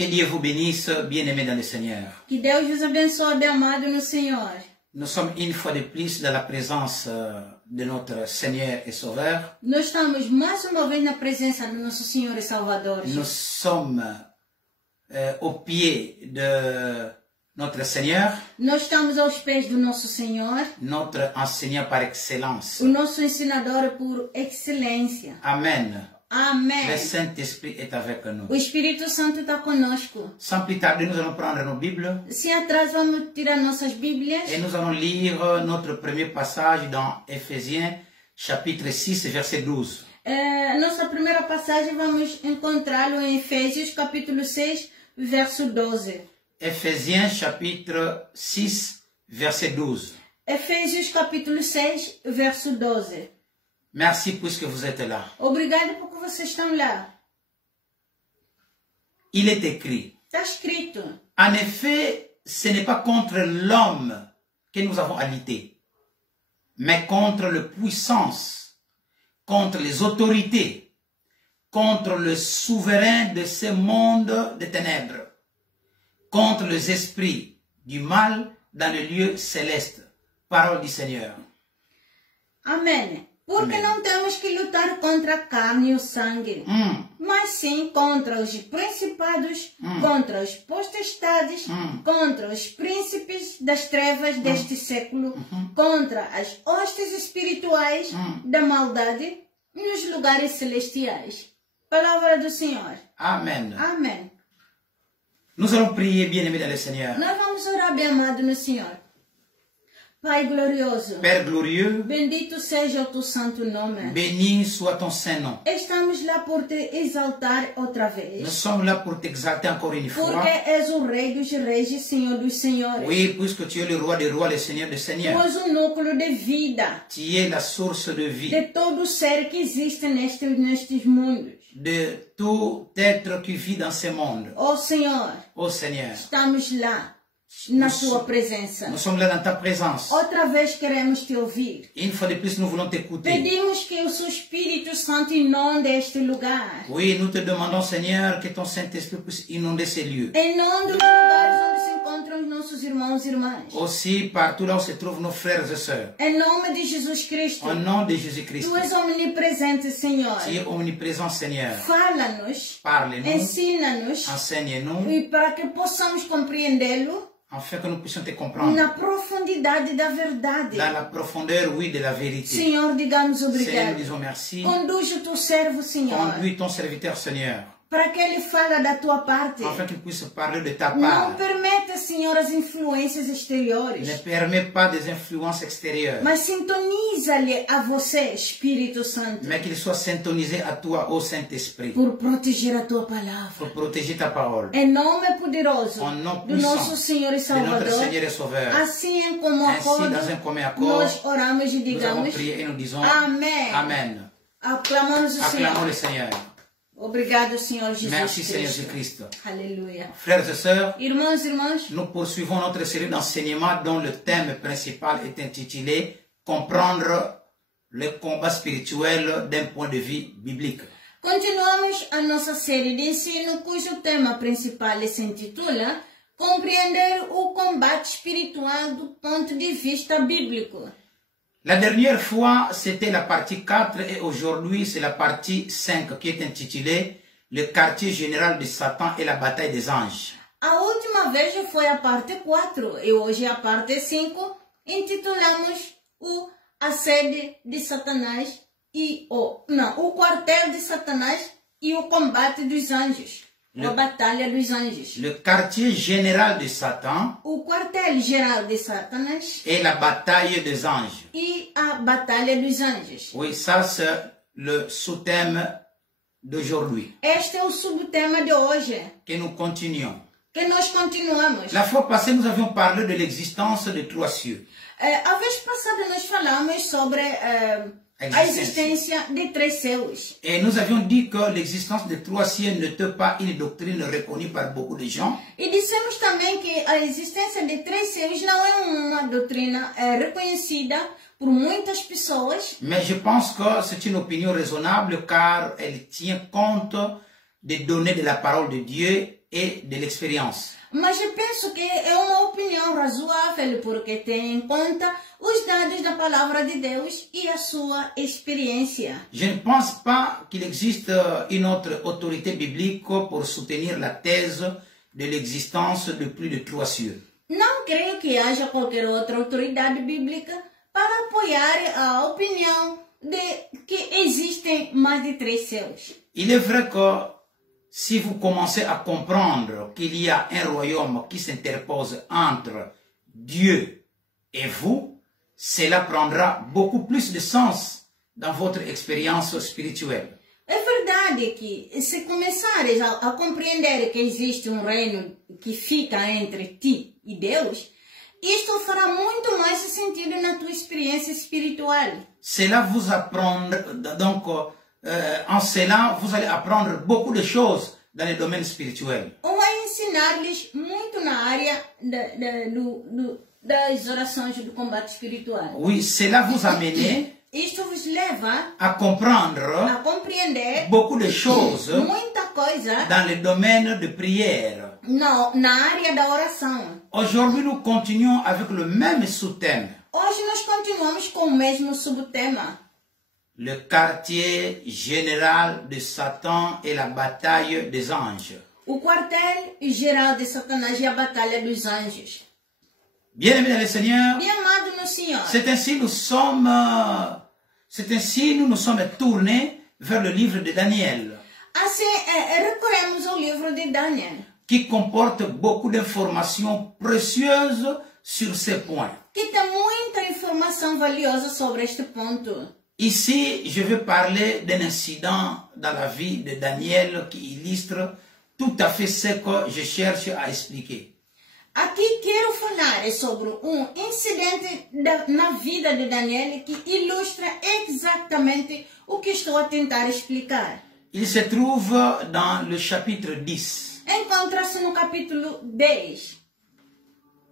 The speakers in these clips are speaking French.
Que Dieu vous bénisse, bien-aimés dans le Seigneur. Que Deus vos abençoe, bem amado no Senhor. Nous sommes une fois de plus dans la présence de notre Seigneur et Sauveur. Nós estamos mais uma vez na presença do nosso Senhor e Salvador. Nous sommes au pied de notre Seigneur, Nós estamos aos pés do nosso Senhor, notre enseignant par excellence. o nosso ensinador por excelência. Amen. Le Amém. Saint-Esprit est avec nous. O Espírito Santo está conosco. Sans plus tarder, nous allons prendre nos Bibles Sem atrás, vamos tirar nossas Bíblias et nous allons lire notre premier passage dans Éphésiens, chapitre 6, verset 12. Nossa primeira passagem vamos encontrá-lo em Efésios, capítulo 6, verso 12. Éphésiens, chapitre 6, verset 12. Efésios, capítulo 6, verso 12. Merci puisque vous êtes là. Obrigado porque vocês estão lá. Il est écrit: Está escrito. en effet, ce n'est pas contre l'homme que nous avons à lutter, mais contre les puissances, contre les autorités, contre le souverain de ce monde de ténèbres, contre les esprits du mal dans le lieu céleste. Parole du Seigneur. Amém. Porque Amém. não temos que lutar contra a carne e o sangue, mas sim contra os principados, contra os potestades, contra os príncipes das trevas deste século, contra as hostes espirituais da maldade nos lugares celestiais. Palavra do Senhor. Amen. Amém. Nous allons prier, bien-aimés dans le Seigneur. Nós vamos orar, bem amado no Senhor. Pai glorioso, Père glorieux, bendito seja o teu santo nome. béni soit ton Saint-Nom. Estamos lá por te exaltar outra vez. Nous sommes là pour t'exalter encore une fois. Porque és o Rei dos Reis e Senhor dos Senhores. Oui, puisque tu es le roi des rois, le Seigneur des Tu seigneurs. és o núcleo de vida Tu es la source de vie de todo ser que existe nestes mundos. de tout être qui vit dans ce monde. Ó Senhor, Ô Seigneur, estamos lá na tua presença. nous sommes là dans ta présence. Outra vez queremos te ouvir. Une fois de plus, nous voulons t'écouter. Pedimos que o seu Espírito Santo inonde este lugar. Oui, nous te demandons, Seigneur, que ton Saint-Esprit puisse inonder ces lieux. Em nome dos lugares onde se encontram os nossos irmãos e irmãs. Aussi, partout là où se trouvent nos frères et sœurs. Em nome de Jesus Cristo. Au nom de Jésus-Christ. Tu és omnipresente, Senhor. Tu es omniprésent, Seigneur. Fala-nos, Parle-nous, ensina-nos, enseigne-nous, e para que possamos compreendê-lo afin que nous puissions te comprendre. na profundidade da verdade. Dans la profondeur, oui, de la vérité. Senhor, digamos Seigneur, nous obrigado. disons merci. Conduz o teu servo, Senhor, Conduis ton serviteur, Seigneur, para que ele fale da tua parte. afin qu'il puisse parler de ta Não part. permita, Senhor, as influências exteriores, Ne permet pas des influences extérieures, mas sintoniza-lhe a você, Espírito Santo, mais qu'il soit syntonisé à toi, ô Saint-Esprit, por proteger a tua palavra. pour protéger ta parole. Em nome poderoso En nom do puissant nosso Senhor e de notre Salvador, Seigneur et Sauveur. assim como Ainsi, acordo, dans un commun accord, nós oramos e nous avons digamos prié et nous disons Amém. Amen. Aclamamos o Acclamons Senhor. le Seigneur. Obrigado, Senhor Jesus Merci, Seigneur Cristo. Jésus-Christ. Aleluia. Frères et sœurs, Irmãos e irmãs, nous poursuivons notre série d'enseignements dont le thème principal est intitulé « Comprendre le combat spirituel d'un point de vue biblique ». continuamos a nossa série de ensino cujo tema principal se intitula Compreender o combate espiritual do ponto de vista bíblico. La dernière fois, c'était la partie 4 et aujourd'hui, c'est la partie 5 qui est intitulée « Le quartier général de Satan et la bataille des anges ». A última vez foi a parte 4 e hoje a parte 5 intitulamos a sede de Satanás e o quartel de Satanás e o combate dos anjos, a batalha dos anjos. Le quartier général de Satan O quartel geral de Satanás et la bataille des anges. e a batalha dos anjos. Oui, ça c'est le sous-thème d'aujourd'hui. Este é o subtema de hoje, Que nous continuons. que nós continuamos. La fois passée, nous avions parlé de l'existence de trois cieux. A vez passada nós falamos sobre a existência de 3 céus. Et nous avions dit que l'existence de trois cieux n'était pas une doctrine reconnue par beaucoup de gens. E dissemos também que a existência de 3 céus não é uma doutrina reconhecida por muitas pessoas. Mais je pense que c'est une opinion raisonnable car elle tient compte des données de la parole de Dieu et de l'expérience. Mas eu penso que é uma opinião razoável porque tem em conta os dados da palavra de Deus e a sua experiência. Je ne pense pas qu'il existe une autre autorité biblique pour soutenir la thèse de l'existence de plus de 3 cieux. Não creio que haja qualquer outra autoridade bíblica para apoiar a opinião de que existem mais de 3 céus. Il est vrai que si vous commencez à comprendre qu'il y a un royaume qui s'interpose entre Dieu et vous, cela prendra beaucoup plus de sens dans votre expérience spirituelle. É verdade que se começares a compreender que existe um reino que fica entre ti e Deus, isto fará muito mais sentido na tua experiência espiritual. Cela vous apprendra, donc, en cela, vous allez apprendre beaucoup de choses dans le domaine spirituel. Vai ensinar-lhes muito na área das orações do combate espiritual. Oui, cela vous amène Isto vos leva à comprendre a compreender beaucoup de choses muita coisa dans le domaine de prière. na área da oração. Aujourd'hui, nous continuons avec le même sous-thème. Hoje nós continuamos com o mesmo subtema. Le quartier général de Satan et la bataille des anges. O quartel-geral de Satanás e a batalha dos anjos. Bien-aimés dans le Seigneur, Bem amado no Senhor. c'est ainsi nous nous sommes tournés vers le livre de Daniel, Assim, recorremos ao livro de Daniel, qui comporte beaucoup d'informations précieuses sur ces points. que tem muita informação valiosa sobre este ponto. Ici, je vais parler d'un incident dans la vie de Daniel qui illustre tout à fait ce que je cherche à expliquer. Aqui quero falar sobre incidente na vida de Daniel que ilustra exatamente o que estou a tentar explicar. Il se trouve dans le chapitre 10. Encontra-se no capítulo 10.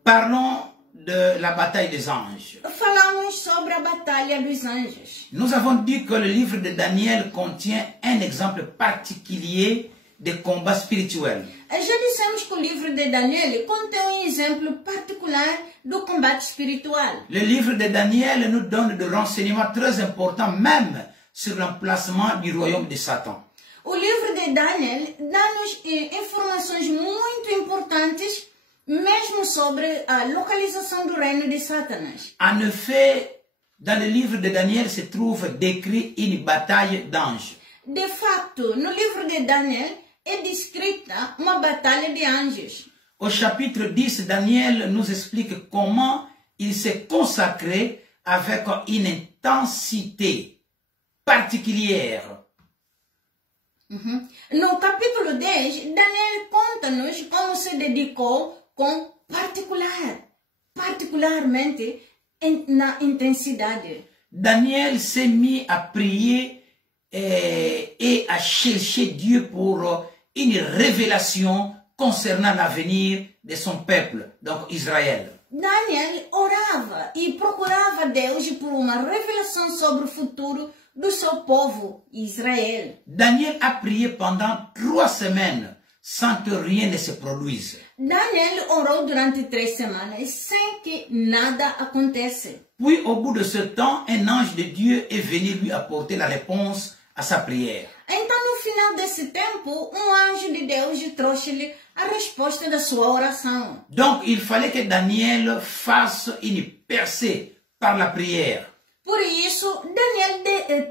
Parlons de la bataille des anges. Falamos sobre a batalha dos anjos. Nous avons dit que le livre de Daniel contient un exemple particulier de combat spirituel. Já dissemos que o livro de Daniel contém exemplo particular do combate espiritual. Le livre de Daniel nous donne des renseignements très importants même sur l'emplacement du royaume de Satan. O livro de Daniel dá-nos informações muito importantes mesmo sobre a localização do reino de Satanás. En effet, dans le livre de Daniel se trouve décrit une bataille d'anges. De facto, no livro de Daniel é descrita uma batalha de anjos. Au chapitre 10, Daniel nous explique comment il s'est consacré avec une intensité particulière. No capítulo 10, Daniel conta-nos como se dedicou com particularmente na intensidade. Daniel s'est mis à prier et à chercher Dieu pour une révélation concernant l'avenir de son peuple, donc Israël. Daniel orava e procurava Deus por uma revelação sobre o futuro do seu povo, Israel. Daniel a prié pendant 3 semaines sans que rien ne se produise. Daniel orou durante 3 semanas sem que nada acontecesse. Puis au bout de ce temps, un ange de Dieu est venu lui apporter la réponse à sa prière. Então, no final desse tempo, anjo de Deus trouxe-lhe a resposta da sua oração. Donc, il fallait que Daniel fasse une percée par la prière. Por isso, Daniel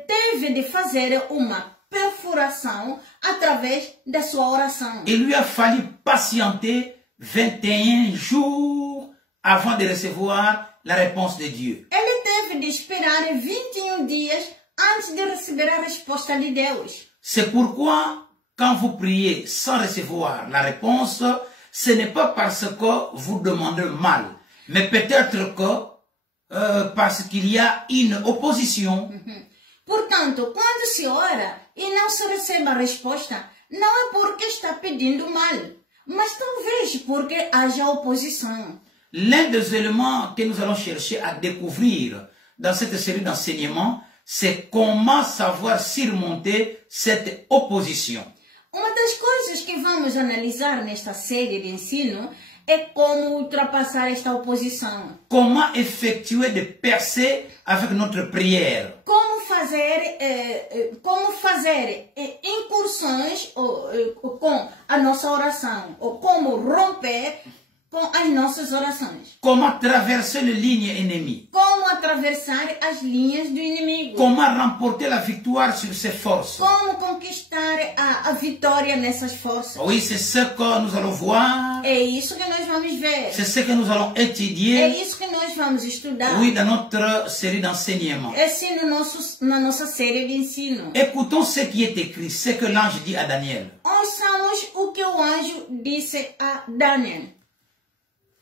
teve de fazer uma perfuração através da sua oração. Il lui a fallu patienter 21 jours avant de recevoir la réponse de Dieu. Ele teve de esperar 21 dias antes de receber a resposta de Deus. C'est pourquoi, quand vous priez sans recevoir la réponse, ce n'est pas parce que vous demandez mal, mais peut-être que parce qu'il y a une opposition. Portanto, quando se ora e não se recebe a resposta, não é porque está pedindo mal, mas talvez porque haja oposição. L'un des éléments que nous allons chercher à découvrir dans cette série d'enseignements, c'est comment savoir surmonter cette opposition. Uma das coisas que vamos analisar nesta série de ensino é como ultrapassar esta oposição. Comment effectuer des percées avec notre prière. Como fazer incursões com a nossa oração, ou como romper com as nossas orações. Comment traverser les lignes ennemies. Como atravessar as linhas do inimigo. Comment remporter la victoire sur ses forces. Como conquistar a vitória nessas forças. Oui, c'est ce que nous allons voir. É isso que nós vamos ver. C'est ce que nous allons É étudier. isso que nós vamos estudar. Oui, dans notre série d'enseignement. É sim na nossa série de ensino. Écoutons ce qui est écrit, ce que l'ange dit à Daniel. Ouçamos o que o anjo disse a Daniel.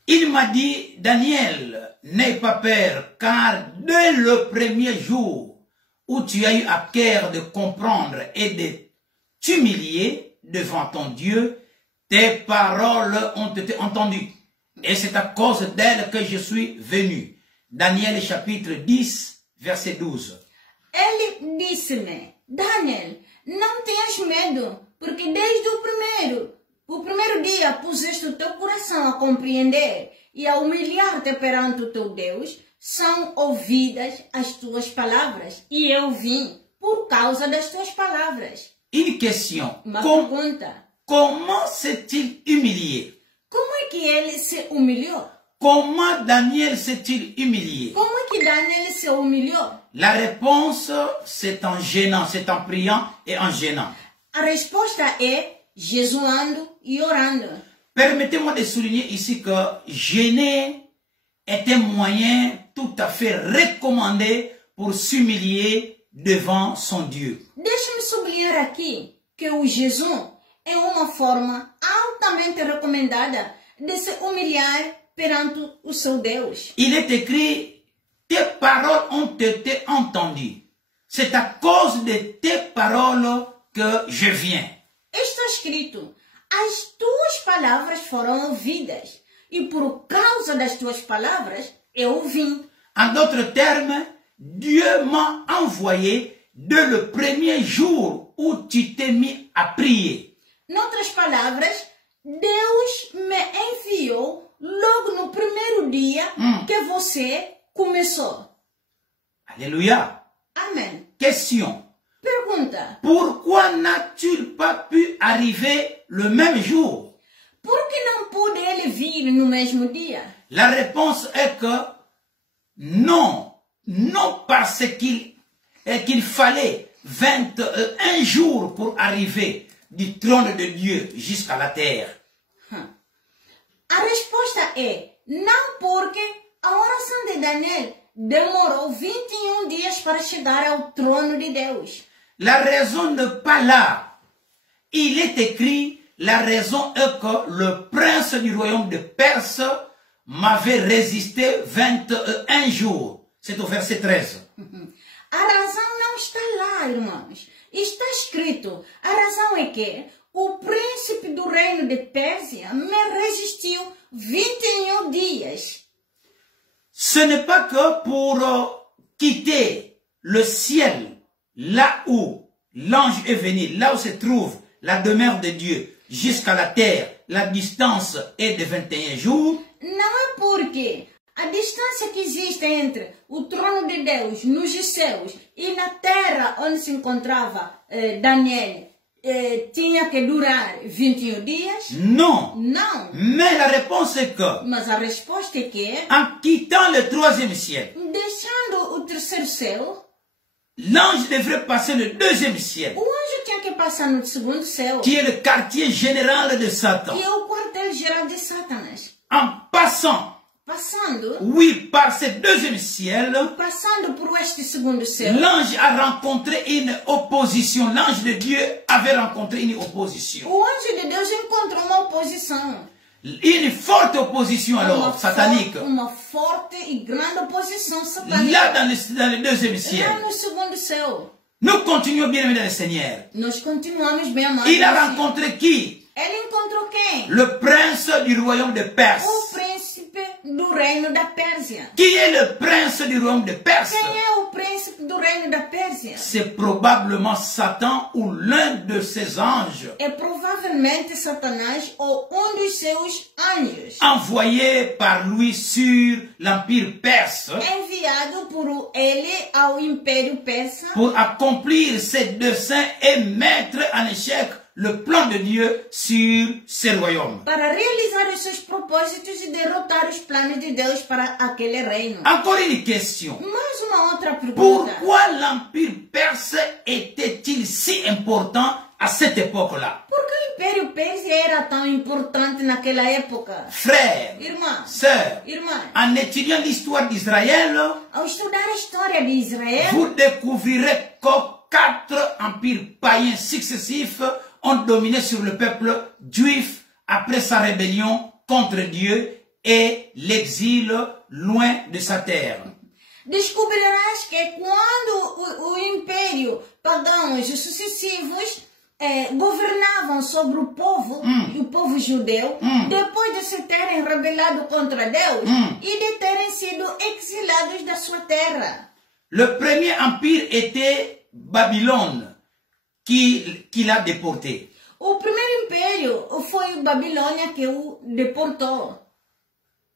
Il m'a dit, Daniel, n'aie pas peur, car dès le premier jour où tu as eu à cœur de comprendre et de t'humilier devant ton Dieu, tes paroles ont été entendues. Et c'est à cause d'elles que je suis venu. Daniel chapitre 10, verset 12. Ele disse-me, Daniel, não tenhas medo, porque desde o primeiro dia puseste o teu coração a compreender e a humilhar-te perante o teu Deus, são ouvidas as tuas palavras. E eu vim por causa das tuas palavras. Une question. Uma pergunta. Comment s'est-il humilié? Como é que ele se humilhou? Comment Daniel s'est-il humilié? Como é que Daniel se humilhou? La réponse, c'est en gênant, c'est en priant et en gênant. A resposta é jejuando e orando. Permettez-moi de souligner ici que gêner est un moyen tout à fait recommandé pour s'humilier devant son Dieu. Deixe-me sublinhar aqui que o jejum é uma forma altamente recomendada de se humilhar perante o seu Deus. Il est écrit, tes paroles ont été entendues. C'est à cause de tes paroles que je viens. Está escrito, as tuas palavras foram ouvidas, e por causa das tuas palavras eu vim. En d'autres termes, Dieu m'a envoyé dès le premier jour où tu t'es mis à prier. Noutras palavras, Deus me enviou logo no primeiro dia que você começou. Alléluia. Amém. Question. Pergunta. Pourquoi n'a-t-il pas pu arriver le même jour? Por que não pôde ele vir no mesmo dia? La réponse est que non. Non parce qu'il fallait 21 jours pour arriver du trône de Dieu jusqu'à la terre. A resposta é não, porque a oração de Daniel demorou 21 dias para chegar ao trono de Deus. La raison n'est pas là. Il est écrit, la raison est que le prince du royaume de Perse m'avait résisté 21 jours. C'est au verset 13. A razão não está lá, irmãos. Está escrito, a razão é que o príncipe do reino de Pérsia me resistiu 21 dias. Ce n'est pas que pour quitter le ciel, là où l'ange est venu, là où se trouve la demeure de Dieu, jusqu'à la terre, la distance est de 21 jours. Não é porque a distância que existe entre o trono de Deus nos céus e na terra onde se encontrava Daniel tinha que durar 21 dias? Non. Não. Mais la réponse est que, Mas a resposta é que, en quittant le troisième ciel, deixando o terceiro céu, l'ange devrait passer le deuxième ciel, o anjo tinha que passar no segundo céu, qui est le quartier général de Satan. que é o quartel-geral de Satanás. En passant, Passando par ce deuxième ciel, por este segundo céu, l'ange a rencontré une opposition. L'ange de Dieu avait rencontré une opposition. o anjo de Deus encontrou uma oposição. Une forte opposition alors, satanique. Uma forte e grande oposição satânica. Là dans le deuxième ciel. Lá no segundo céu. Nous continuons bien aimés dans le Seigneur. Nós continuamos bem amados. Il a rencontré qui? Ele encontrou quem? Le prince du royaume de Perse. O príncipe príncipe do reino da Pérsia. Qui est le prince du royaume de Perse? Quem é o príncipe do reino da Pérsia? C'est probablement Satan ou l'un de ses anges. É provavelmente Satanás ou dos seus anjos. Envoyé par lui sur l'empire perse. Enviado por ele ao império persa. Pour accomplir ses desseins et mettre en échec le plan de Dieu sur ce royaume. Para realizar os seus propósitos e derrotar os planos de Deus para aquele reino. Encore une question. Mais uma outra pergunta. Pourquoi l'empire perse était-il si important à cette époque-là? Por que o império persa era tão importante naquela época? Frères, Irmãos, sœurs, irmãs, en étudiant l'histoire d'Israël, ao estudar a história de Israel, vous découvrirez que 4 empires païens successifs ont dominé sur le peuple juif après sa rébellion contre Dieu et l'exil loin de sa terre. descobrirás que quando o império pagãos sucessivos governavam sobre o povo, o povo judeu, depois de se terem rebelado contra Deus e de terem sido exilados da sua terra. Le premier empire était Babylone, qui l'a déporté. O primeiro império foi Babilônia que o deportou.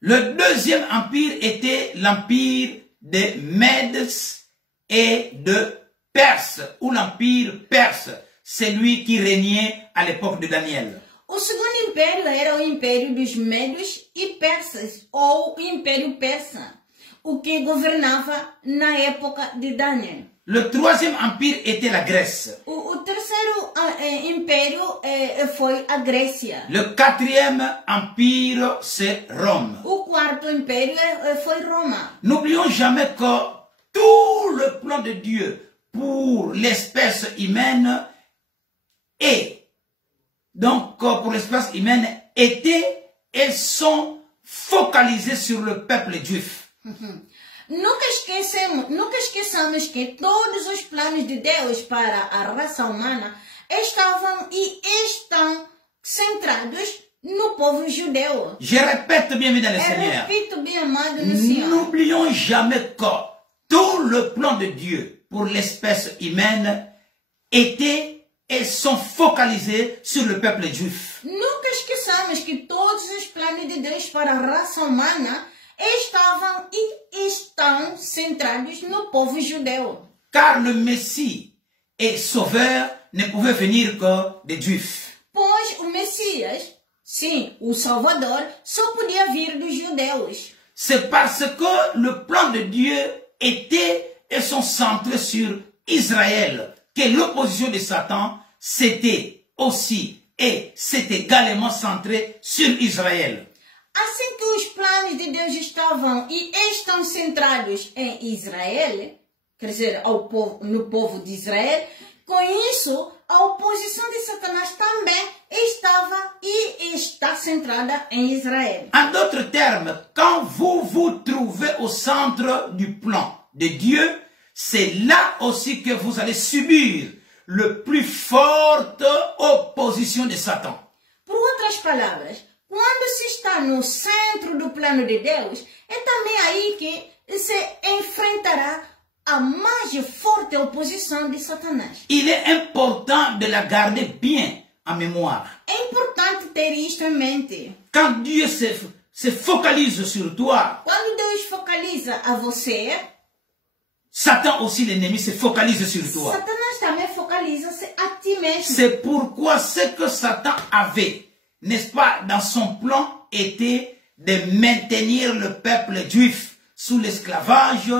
Le deuxième empire était l'empire des Mèdes et de Perse, ou l'empire perse, celui qui régnait à l'époque de Daniel. O segundo império era o império dos Medos e Persas, ou o império persa, o que governava na época de Daniel. Le troisième empire était la Grèce. O terceiro império foi a Grécia. Le quatrième empire, c'est Rome. O quarto império foi Roma. N'oublions jamais que tout le plan de Dieu pour l'espèce humaine était et sont focalisés sur le peuple juif. Nunca esqueçamos que todos os planos de Deus para a raça humana estavam e estão centrados no povo judeu. Je répète, bien dans le Seigneur. Repito, bem amado no Senhor. N'oublions jamais que tout le plan de Dieu pour l'espèce humaine était et sont focalisés sur le peuple juif. Nunca esqueçamos que todos os planos de Deus para a raça humana estavam e estão centrados no povo judeu. Car le Messie et Sauveur ne pouvait venir que des Juifs. Pois o Messias, sim, o Salvador, só podia vir dos judeus. C'est parce que le plan de Dieu était et sont centrés sur Israël que l'opposition de Satan c'était aussi et c'est également centré sur Israël. Assim que os planos de Deus estavam e estão centrados em Israel, quer dizer, no povo de Israel, com isso, a oposição de Satanás também estava e está centrada em Israel. En d'autres termes, quand vous vous trouvez au centre du plan de Dieu, c'est là aussi que vous allez subir le plus forte opposition de Satan. Por outras palavras, quando se está no centro do plano de Deus, é também aí que se enfrentará a mais forte oposição de Satanás. Il est important de la garder bien en mémoire. É importante ter isto em mente. Quand Dieu se focalise sur toi, quando Deus focaliza a você, Satan aussi, l'ennemi, se focalise sur toi. Satanás também focaliza-se a ti mesmo. C'est pourquoi ce que Satan avait, n'est-ce pas, dans son plan, était de maintenir le peuple juif sous l'esclavage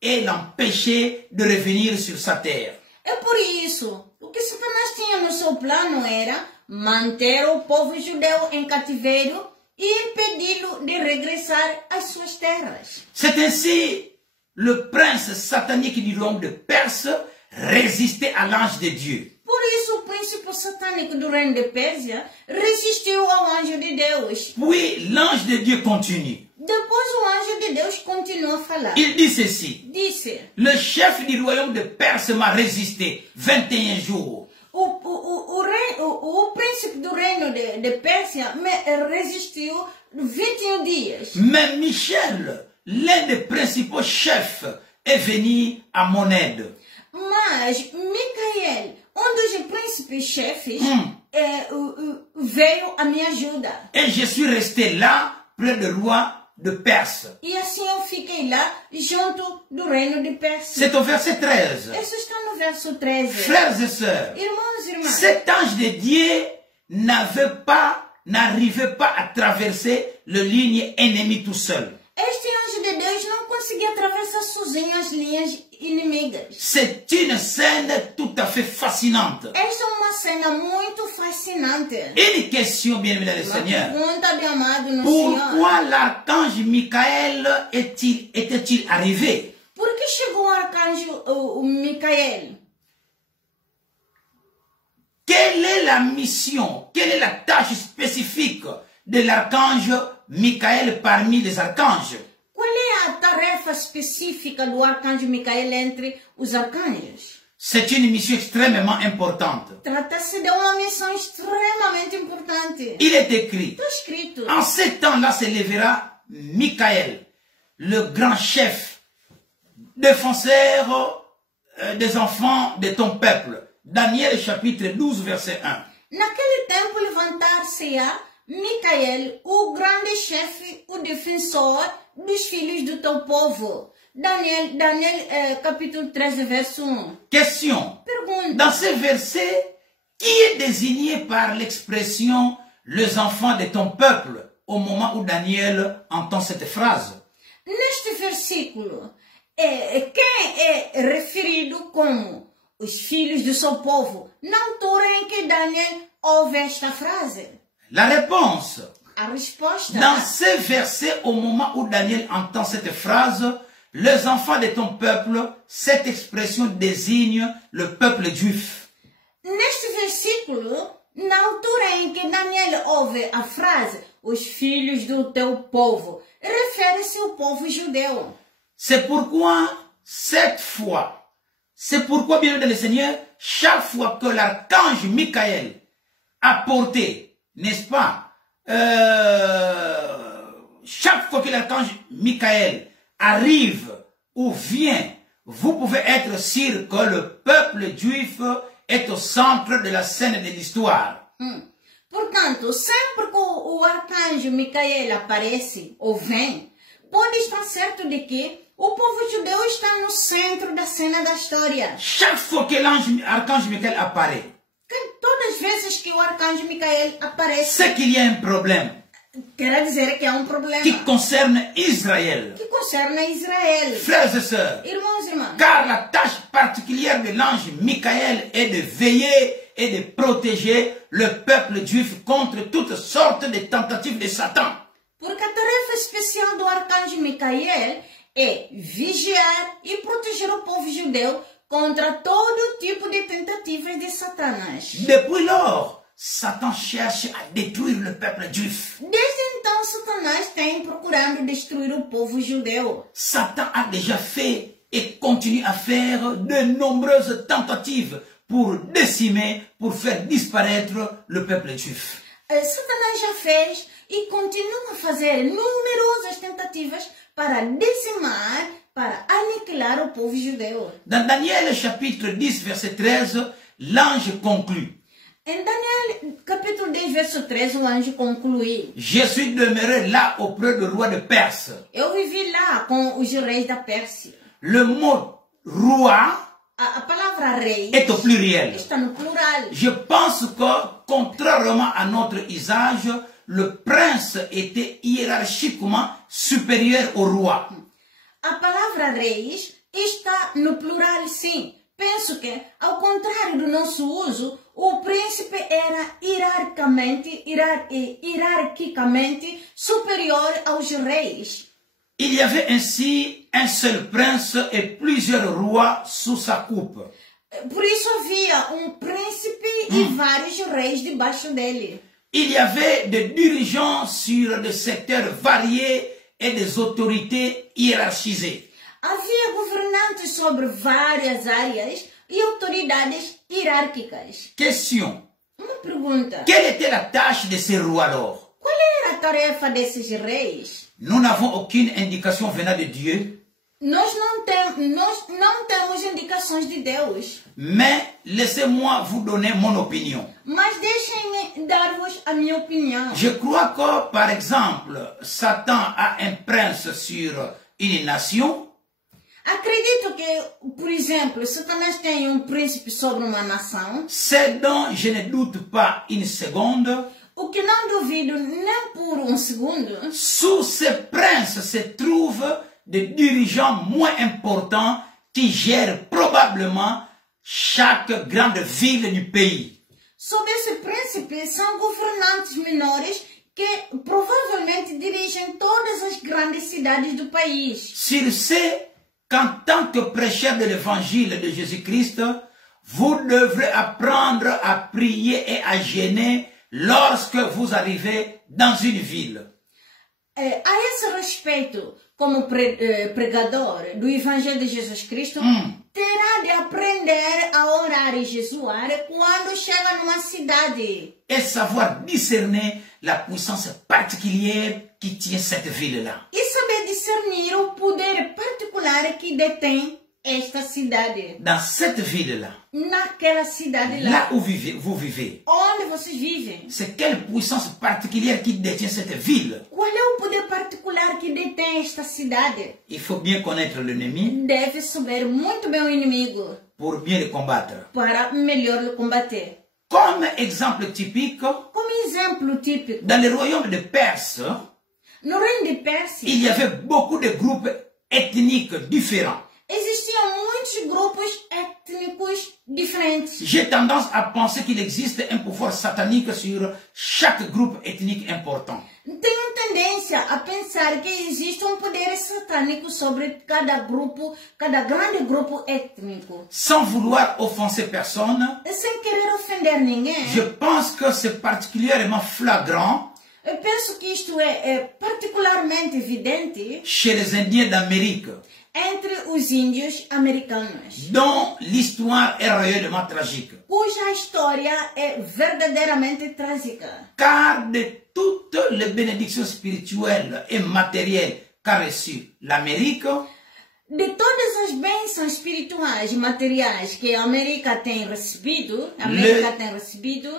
et l'empêcher de revenir sur sa terre. É por isso, o que Satanás tinha no seu plano era manter o povo judeu em cativeiro e impedi-lo de regressar às suas terras. C'est ainsi le prince satanique du royaume de Perse résistait à l'ange de Dieu. Por isso, o príncipe satânico do reino de Pérsia resistiu ao anjo de Deus. Puis l'ange de Dieu continue. Depois o anjo de Deus continua a falar. Il dit ceci. Disse: le chef du royaume de Perse m'a résisté 21 jours. O príncipe do reino de Pérsia me resistiu 21 dias. Mais Michel, l'un des principaux chefs, est venu à mon aide. Mas Micael, dos príncipes chefes, veio à minha ajuda. Et je suis resté là, près du roi de Perse. E assim eu fiquei lá, junto do reino de Pérsia. C'est au verset 13. Isso está no verso 13. Frères et sœurs, Irmãos e irmãs, cet ange de Dieu n'arrivait pas à traverser le ligne ennemie tout seul. este anjo de Deus não conseguia atravessar sozinho as linhas inimigas. C'est une scène tout à fait fascinante. Esta é uma cena muito fascinante. Une question, bien-aimé le Seigneur. Pergunta de amado no Senhor. Pourquoi l'archange Michael était-il arrivé? Por que chegou o arcanjo o Micael? Quelle est la mission, quelle est la tâche spécifique de l'archange Michael parmi les archanges? Qual é a tarefa específica do arcanjo Micael entre os arcanjos? C'est une mission extrêmement importante. Trata-se de uma missão extremamente importante. Il est écrit, Está escrito. en ce temps-là s'élèvera Michael, le grand chef, défenseur des enfants de ton peuple. Daniel chapitre 12 verset 1. Naquele tempo levantar-se-á Micael, o grande chefe, o defensor dos filhos do teu povo. Daniel capítulo 13 verso 1. Question. Pergunta. Dans ce verset, qui est désigné par l'expression les enfants de ton peuple au moment où Daniel entend cette phrase? Neste versículo, quem é referido como os filhos do seu povo na altura em que Daniel ouve esta frase? La réponse. A resposta. Dans ce verset, au moment où Daniel entend cette phrase, les enfants de ton peuple, cette expression désigne le peuple juif. Neste versículo, na altura em que Daniel ouve a frase, os filhos do teu povo, refere-se ao povo judeu. C'est pourquoi, bien aimé le Seigneur, chaque fois que l'archange Michael a porté, n'est-ce pas, chaque fois que l'archange Michael arrive ou vient, vous pouvez être sûr que le peuple juif est au centre de la scène de l'histoire. Portanto, sempre que o arcanjo Micael aparece ou vem, pode estar certo de que o povo judeu está no centro da cena da história. Chaque fois que l'archange Michael apparaît, Todas as vezes que o arcanjo Micael aparece, c'est qu'il y a un problème quer dizer que há um problema qui concerne Israël. que concerne Israel. Frères et sœurs, Irmãos e irmãs, car la tâche particulière de l'ange Michael est de veiller et de protéger le peuple juif contre toutes sortes de tentatives de Satan. porque a tarefa especial do arcanjo Micael é vigiar e proteger o povo judeu contra todo tipo de tentativas de Satanás. Depuis lors, Satan cherche à détruire le peuple juif. Desde então, Satanás tem procurando destruir o povo judeu. Satan a déjà fait et continue à faire de nombreuses tentatives pour décimer, pour faire disparaître le peuple juif. Satanás já fez e continua a fazer numerosas tentativas para dizimar, para aniquilar o povo judeu. Dans Daniel chapitre 10 verset 13, l'ange conclut. Em Daniel capítulo 10 verso 13, o anjo conclui: Je suis demeuré là auprès du roi de Perse. Eu vivi lá com os reis da Pérsia. Le mot roi A palavra rei est au pluriel. está no plural. Je pense que, contrairement à notre usage, le prince était hiérarchiquement supérieur au roi. A palavra reis está no plural, sim. Penso que, ao contrário do nosso uso, o príncipe era hierarquicamente superior aos reis. Il y avait ainsi un seul prince et plusieurs rois sous sa coupe. Por isso havia príncipe e vários reis debaixo dele. Il y avait des dirigeants sur des secteurs variés et des autorités hiérarchisées. Havia governantes sobre várias áreas e autoridades hierárquicas. Question. Uma pergunta. Quelle était la tâche de ces rois alors? Qual era a tarefa desses reis, nous n'avons aucune indication venant de Dieu. Nós não temos indicações de Deus. Mais laissez-moi vous donner mon opinion. Mas deixem-me dar-vos a minha opinião. Je crois que, par exemple, Satan a un prince sur une nation. Acredito que, por exemplo, Satanás tem príncipe sobre uma nação. C'est dont je ne doute pas une seconde. O que não duvido nem por segundo. Sous ce prince se trouvent des dirigeants moins importants qui gèrent probablement chaque grande ville du pays. Sob esse príncipe são governantes menores que provavelmente dirigem todas as grandes cidades do país. S'il sait qu'en tant que prêcheur de l'évangile de Jésus-Christ, vous devrez apprendre à prier et à jeûner lorsque vous arrivez dans une ville. A esse respeito, como pregador do Evangelho de Jesus Cristo, terá de aprender a orar e jejuar quando chega numa cidade. Et savoir discerner la puissance particulière qui tient cette ville-là. E saber discernir o poder particular que detém esta cidade. Dans cette ville-là, Naquela cidade lá. là où vous vivez, Onde vocês vivem. c'est quelle puissance particulière qui détient cette ville? Qual é o poder particular que detém esta cidade? Il faut bien connaître l'ennemi Deve saber muito bem o inimigo pour bien le combattre. para melhor lhe combater. Comme exemple typique, Como exemplo típico, dans le royaume de Perse, no reino de Pérsia, il y avait beaucoup de groupes ethniques différents. existiam muitos grupos étnicos diferentes. J'ai tendance à penser qu'il existe un pouvoir satanique sur chaque groupe ethnique important. Tenho tendência a pensar que existe poder satânico sobre cada grupo, cada grande grupo étnico. Sans vouloir offenser personne, Sem querer ofender ninguém, je pense que c'est particulièrement flagrant eu penso que isto é particularmente evidente chez les Indiens d'Amérique, entre os índios americanos, dont l'histoire est réellement tragique. cuja história é verdadeiramente trágica. Car de toutes les bénédictions spirituelles et matérielles qu'a reçues l'Amérique, De todas as bênçãos espirituais e materiais que a América tem recebido,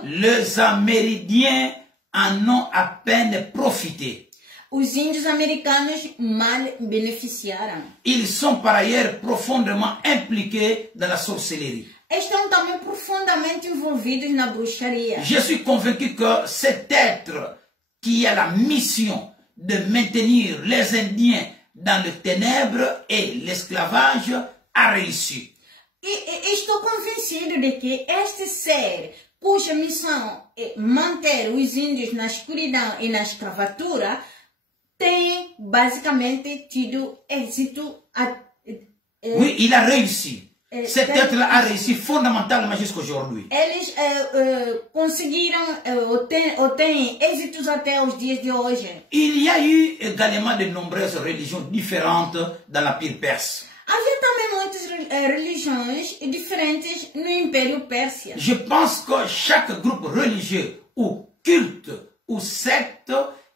les Amérindiens en ont à peine profité. os índios americanos mal beneficiaram. Ils sont par ailleurs profondément impliqués dans la sorcellerie. Estão também profundamente envolvidos na bruxaria. Je suis convaincu que cet être qui a la mission de maintenir les Indiens dans le ténèbre et l'esclavage a réussi. E estou convencido de que este ser, cuja missão é manter os índios na escuridão e na escravatura, tem basicamente tido êxito. Oui, il a réussi. Cet être-là a réussi fondamentalement jusqu'à aujourd'hui. Eles conseguiram ou têm êxitos até os dias de hoje. Il y a eu également de nombreuses religions différentes dans l'Empire perse. Havia também muitas religiões diferentes no Império Pérsia. Je pense que chaque groupe religieux ou culte ou secte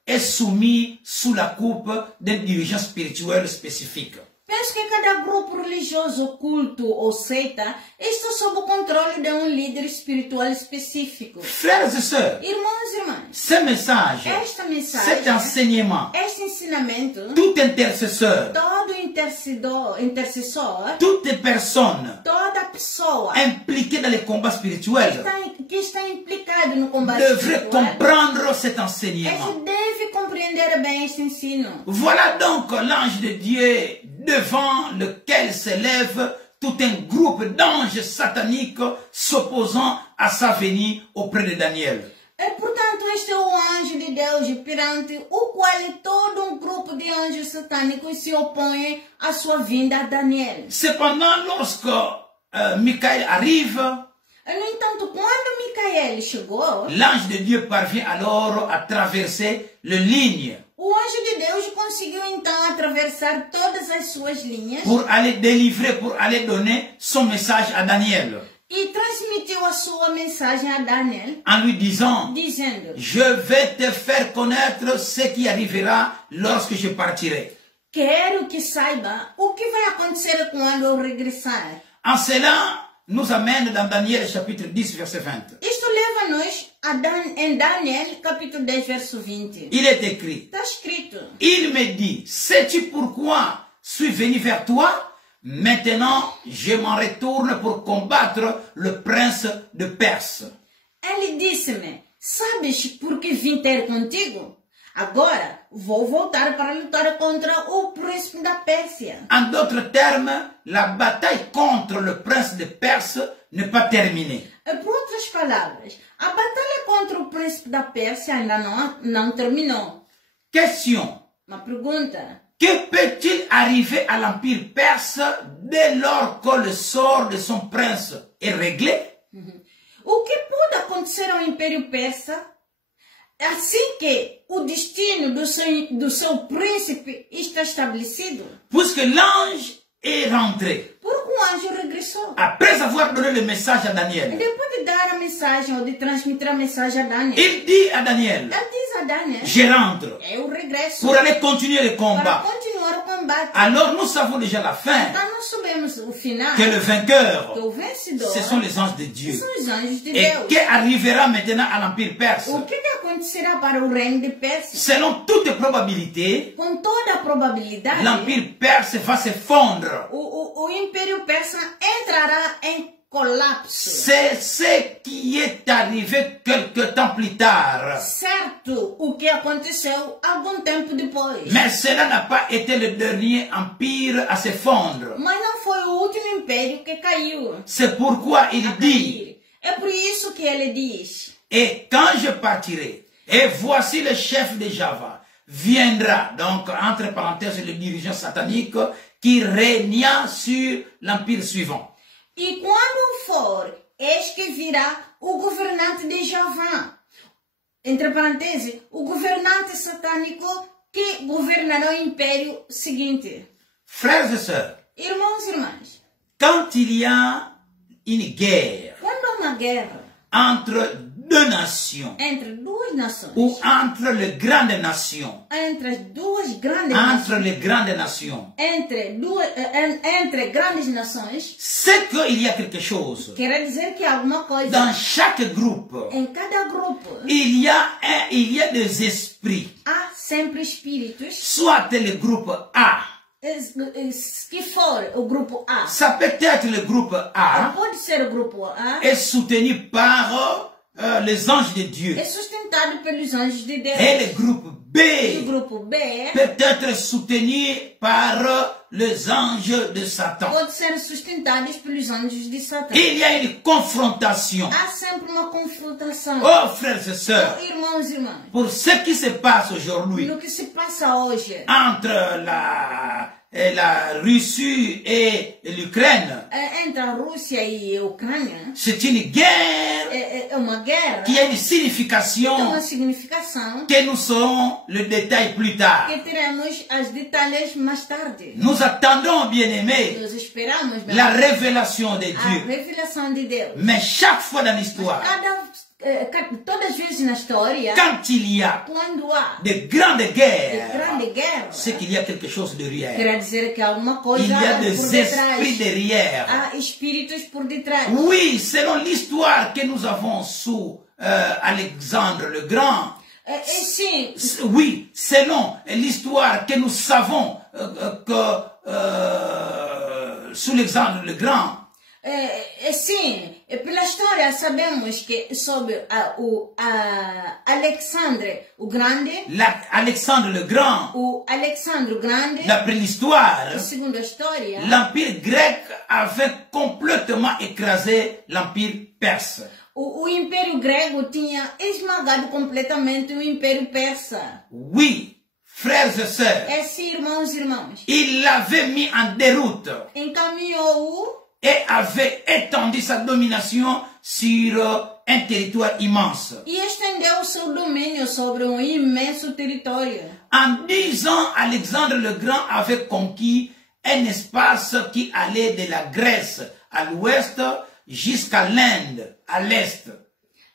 est soumis sous la coupe d'un dirigeant spirituel spécifique. Penso que cada grupo religioso, culto ou seita está sob o controle de líder espiritual específico. Frères et sœurs, Irmãos e irmãs, ce message, esta mensagem, cet enseignement, este ensinamento, tout intercesseur, todo intercessor, toute personne toda pessoa impliquée dans les combats spirituels que está implicado no combate devrait espiritual, comprendre cet enseignement. ele deve compreender bem este ensino. Voilà donc l'ange de Dieu devant lequel s'élève tout un groupe d'anges sataniques s'opposant à sa venue auprès de Daniel. E, portanto, este é o anjo de Deus perante o qual todo grupo de anjos satânicos se opõe à sua vinda a Daniel. Cependant, lorsque Michael arrive, No entanto, quando Micael chegou, l'ange de Dieu parvient alors à traverser les lignes o anjo de Deus conseguiu então atravessar todas as suas linhas pour aller délivrer, pour aller donner son message à Daniel. e transmitir transmitiu a sua mensagem a Daniel, en lui disant, dizendo: je vais te faire connaître ce qui arrivera lorsque je partirai. quero que saiba o que vai acontecer quando eu regressar. En cela, nous amène dans Daniel chapitre 10, verset 20. Isto leva-nos em Daniel, capítulo 10, verso 20. Il est écrit, Está escrito: il me dit, sais-tu pourquoi je suis venu vers toi? Maintenant, je m'en retourne pour combattre le prince de Perse. Ele disse-me: sabes por que vim ter contigo? Agora vou voltar para lutar contra o príncipe da Pérsia. En d'autres termes, la bataille contre le prince de Perse n'est pas terminée. Por outras palavras, a batalha contra o príncipe da Pérsia ainda não terminou. Question. Uma pergunta. Que peut-il arriver à l'empire perse dès lors que le sort de son prince est réglé? O que pode acontecer ao Império Persa assim que o destino do seu príncipe está estabelecido? Puisque l'ange est rentré. Porque o anjo regressou. Après avoir donné le message à Daniel, Depois de dar a mensagem ou de transmitir a mensagem a Daniel, il dit à Daniel, ele diz a Daniel: je rentre eu regresso pour aller continuer le para combat. continuar o combate. Alors nous savons déjà la fin, Então nós sabemos o final, que le vainqueur, que o vencedor ce sont les anges de Dieu. são os anjos de Et Deus. qu'arrivera maintenant à l'empire perse? O que acontecerá para o reino de Pérsia? Selon toute probabilité, Com toda a probabilidade, l'empire perse va se fondre. o Império Persa entrará em colapso. C'est ce qui est arrivé quelque temps plus tard. Certo, o que aconteceu algum tempo depois. Mais cela n'a pas été le dernier empire à se fondre. Mas não foi o último império que caiu. C'est pourquoi il dit, É por isso que ele diz: et quand je partirai, et voici le chef de Java, viendra, donc entre parenthèses le dirigeant satanique, qui régna sur l'empire suivant. E quando for, eis que virá o governante de Javã. Entre parênteses, o governante satânico que governará o império seguinte. Frères et sœurs, Irmãos e irmãs, quand il y a une guerre quando há uma guerra entre deux nations, entre duas nações, ou entre les grandes nations, entre as duas grandes entre nações, les grandes nations, entre grandes nações, c'est qu'il y a quelque chose. quer dizer que alguma coisa, Dans chaque groupe, em cada grupo, il y a des esprits. há sempre espíritos, Soit le groupe A, que for o grupo A, ça peut être le groupe A, pode ser o grupo A, est soutenu par les anges de Dieu. é sustentado pelos anjos de Deus. Et le groupe B E o grupo B peut être soutenu par les anges de Satan. pode ser sustentado pelos anjos de Satã. Il y a une confrontation. Há sempre uma confrontação. Oh frères et sœurs, Irmãos e irmãs, pour ce qui se passe aujourd'hui no que se passa hoje entre la Russie et l'Ukraine, entre a Rússia e a Ucrânia, c'est une guerre é uma guerra qui a une tem signification uma significação que nous saurons le détail plus tard. que teremos as detalhes mais tarde. Nous attendons, bien-aimés, Nós esperamos la révélation de a Dieu. revelação de Deus. Mais chaque fois dans l'histoire, Todas as vezes na história, quand il y a quando há de grandes guerres, grande guerra, c'est qu'il y a quelque chose derrière. quer dizer que há alguma coisa Il y a por des detrás. esprits derrière. Há espíritos por detrás. Oui, selon l'histoire que nous avons sous Alexandre le Grand, Sim, oui, selon l'histoire que nous savons sous Alexandre le Grand, sim, pela história sabemos que sobre Alexandre o Grande, Alexandre le Grand, o Alexandre o Grande, d'après l'histoire, segundo a história, l'empire grec avait complètement écrasé l'empire perse. o Império Grego tinha esmagado completamente o Império Persa. Oui, frères et sœurs, Sim, irmãos e irmãs, il l'avait mis en déroute encaminhou-o et avait étendu sa domination sur un territoire immense. e estendeu o seu domínio sobre um imenso território. En 10 ans, Alexandre le Grand avait conquis un espace qui allait de la Grèce à l'ouest jusqu'à l'Inde, à l'Est.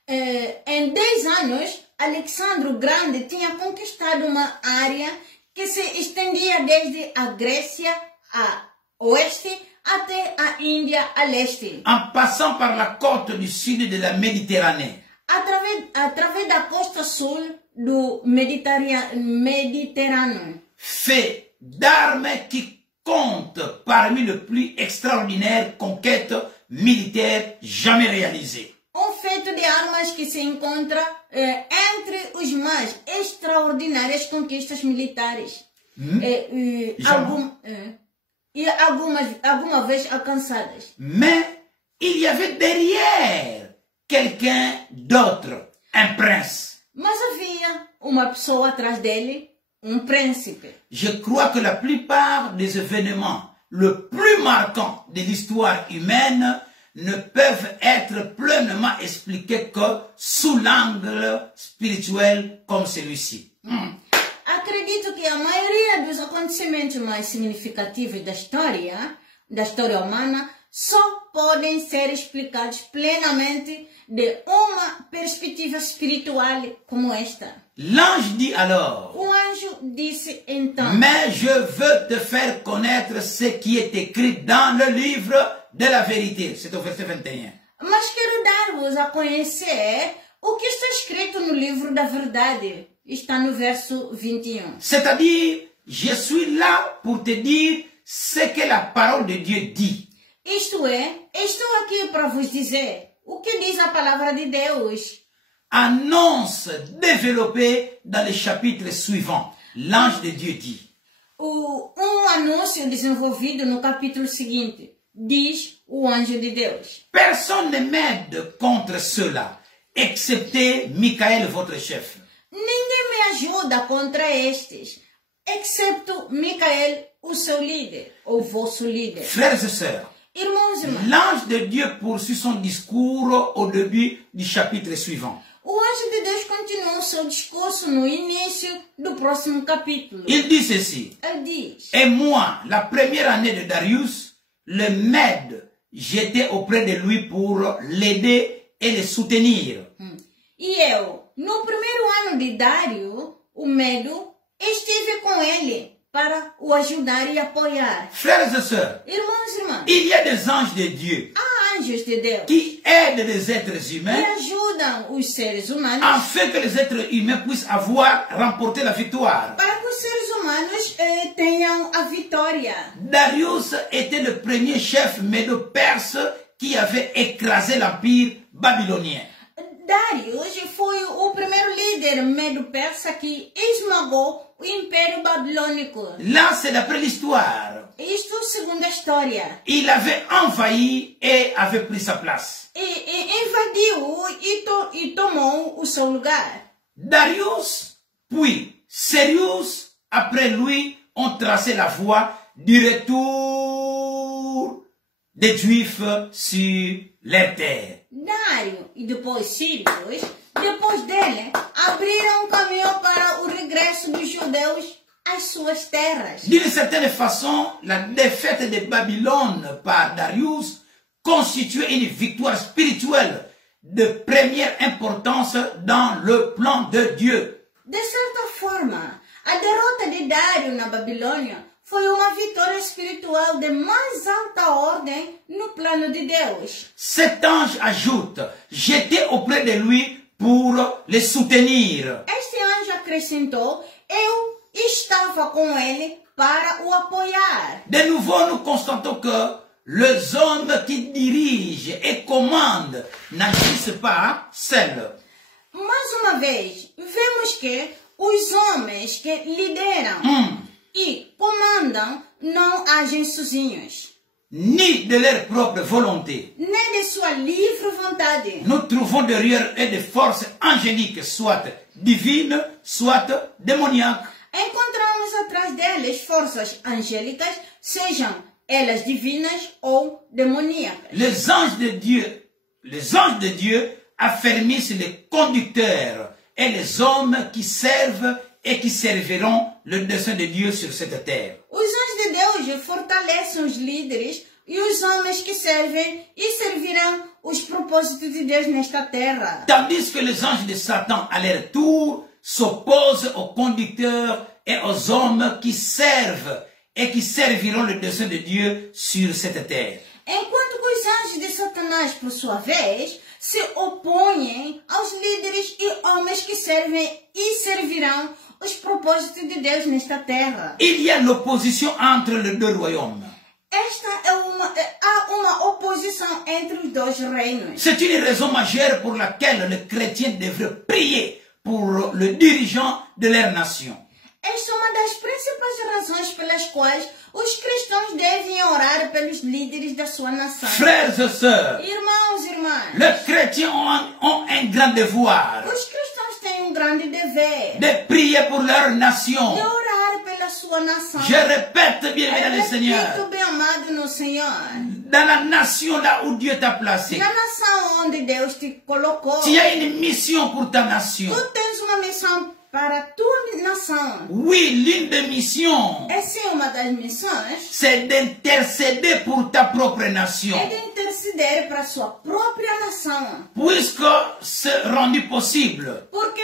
Em 10 anos, Alexandre o Grande tinha conquistado uma área que se estendia desde a Grécia a oeste até a Índia a leste. En passant par la côte du sud de la Méditerranée. Através da costa sul do Mediterrâneo. Fait d'armes qui comptent parmi les plus extraordinaires conquêtes militaires jamais réalisées. Feito de armas que se encontra entre os mais extraordinárias conquistas militares. Alguma vez alcançadas. Mais il y avait derrière quelqu'un d'autre, un prince. Mas havia uma pessoa atrás dele, príncipe. Je crois que la plupart des événements le plus marquants de l'histoire humaine ne peuvent être pleinement expliqués que sous l'angle spirituel comme celui-ci. Acredito que a maioria dos acontecimentos mais significativos da história humana, só podem ser explicados plenamente de uma perspectiva espiritual como esta. L'ange dit alors, o anjo disse então, mais je veux te faire connaître ce qui est écrit dans le livre de la vérité. C'est au verset 21. Mas quero dar-vos a conhecer o que está escrito no livro da verdade. Está no verso 21. C'est-à-dire, je suis là pour te dire ce que la parole de Dieu dit. Isto é, estou aqui para vos dizer o que diz a palavra de Deus. Annonce développée dans le chapitre suivant. L'ange de Dieu dit. Anúncio desenvolvido no capítulo seguinte. Diz o anjo de Deus. Personne ne m'aide contre cela, excepté Michael, votre chef. Ninguém me ajuda contra estes, excepto Michael, o seu líder, ou vosso líder. Frères et sœurs, irmãos e irmãs, l'ange de Dieu poursuit son discours au début du chapitre suivant. O anjo de Deus continuou seu discurso no início do próximo capítulo. Il dit ceci. Ele diz: Et moi, la première année de Darius, le Mède, j'étais auprès de lui pour l'aider et le soutenir. E eu, no primeiro ano de Dário, o Medo, estive com ele para o ajudar e apoiar. Frères et sœurs, irmãos e irmãs, il y a des anges de Dieu há anjos de Deus qui aident les êtres que humains ajudam os seres humanos afin que les êtres humains puissent avoir remporté la victoire. para que os seres humanos tenham a vitória. Darius était le premier chef médo-perse qui avait écrasé l'empire babylonien. Darius foi o primeiro líder medo-persa que esmagou o Império Babilônico. Là, c'est d'après l'histoire. Isto segundo a história. Il avait envahi et avait pris sa place. Invadiu e tomou o seu lugar. Darius, puis Sérius, après lui, ont tracé la voie du retour des Juifs sur leur terre. Dário e depois Sírios, depois dele, abriram caminho para o regresso dos judeus às suas terras. D'une certaine façon, la défaite de Babylone par Darius constituait une victoire spirituelle de première importance dans le plan de Dieu. De certa forma, a derrota de Dário na Babilônia foi uma vitória espiritual de mais alta ordem no plano de Deus. Cet ange ajoute, j'étais auprès de lui pour le soutenir. Este anjo acrescentou, eu estava com ele para o apoiar. De nouveau, nous constatons que les hommes qui dirigent et commandent n'agissent pas seuls. Mais uma vez, vemos que os homens que lideram e comandam não agem sozinhos. Ni de leur propre volonté. Nem de sua livre vontade. Nous trouvons derrière eux des forces angéliques, soit divines, soit démoniaques. Encontramos atrás deles forças angélicas, sejam elas divinas ou demoníacas. Les anges de Dieu affermissent les conducteurs et les hommes qui servent et qui serviront le dessein de Dieu sur cette terre. Os anjos de Deus fortalecem os líderes e os homens que servem e servirão os propósitos de Deus nesta terra. Tandis que les anges de Satan, à leur tour, s'opposent aux conducteurs et aux hommes qui servent et qui serviront le dessein de Dieu sur cette terre. Enquanto que os anjos de Satanás, por sua vez, se opõem aos líderes e homens que servem e servirão os propósitos de Deus nesta terra. Il y a l'opposition entre les deux royaumes. Há uma oposição entre os dois reinos. C'est une raison majeure pour laquelle les chrétiens devraient prier pour le dirigeant de leur nation. Esta é uma das principais razões pelas quais os cristãos devem orar pelos líderes da sua nação. Frères et sœurs, Irmãos e irmãs, les chrétiens ont un grand devoir os cristãos têm um grande dever de prier pour leur nation. de orar pela sua nação. Je répète, bien aimé dans le Seigneur, Repito, bem amado no Senhor, dans la nation là où Dieu t'a placé, na nação onde Deus te colocou, tu as une mission pour ta nation. tu tens uma missão para a tua nação. Oui, l'une des missions, Essa é uma das missões, c'est d'intercéder pour ta propre nation. é de interceder para a sua própria nação. Puisque c'est rendu possible, Porque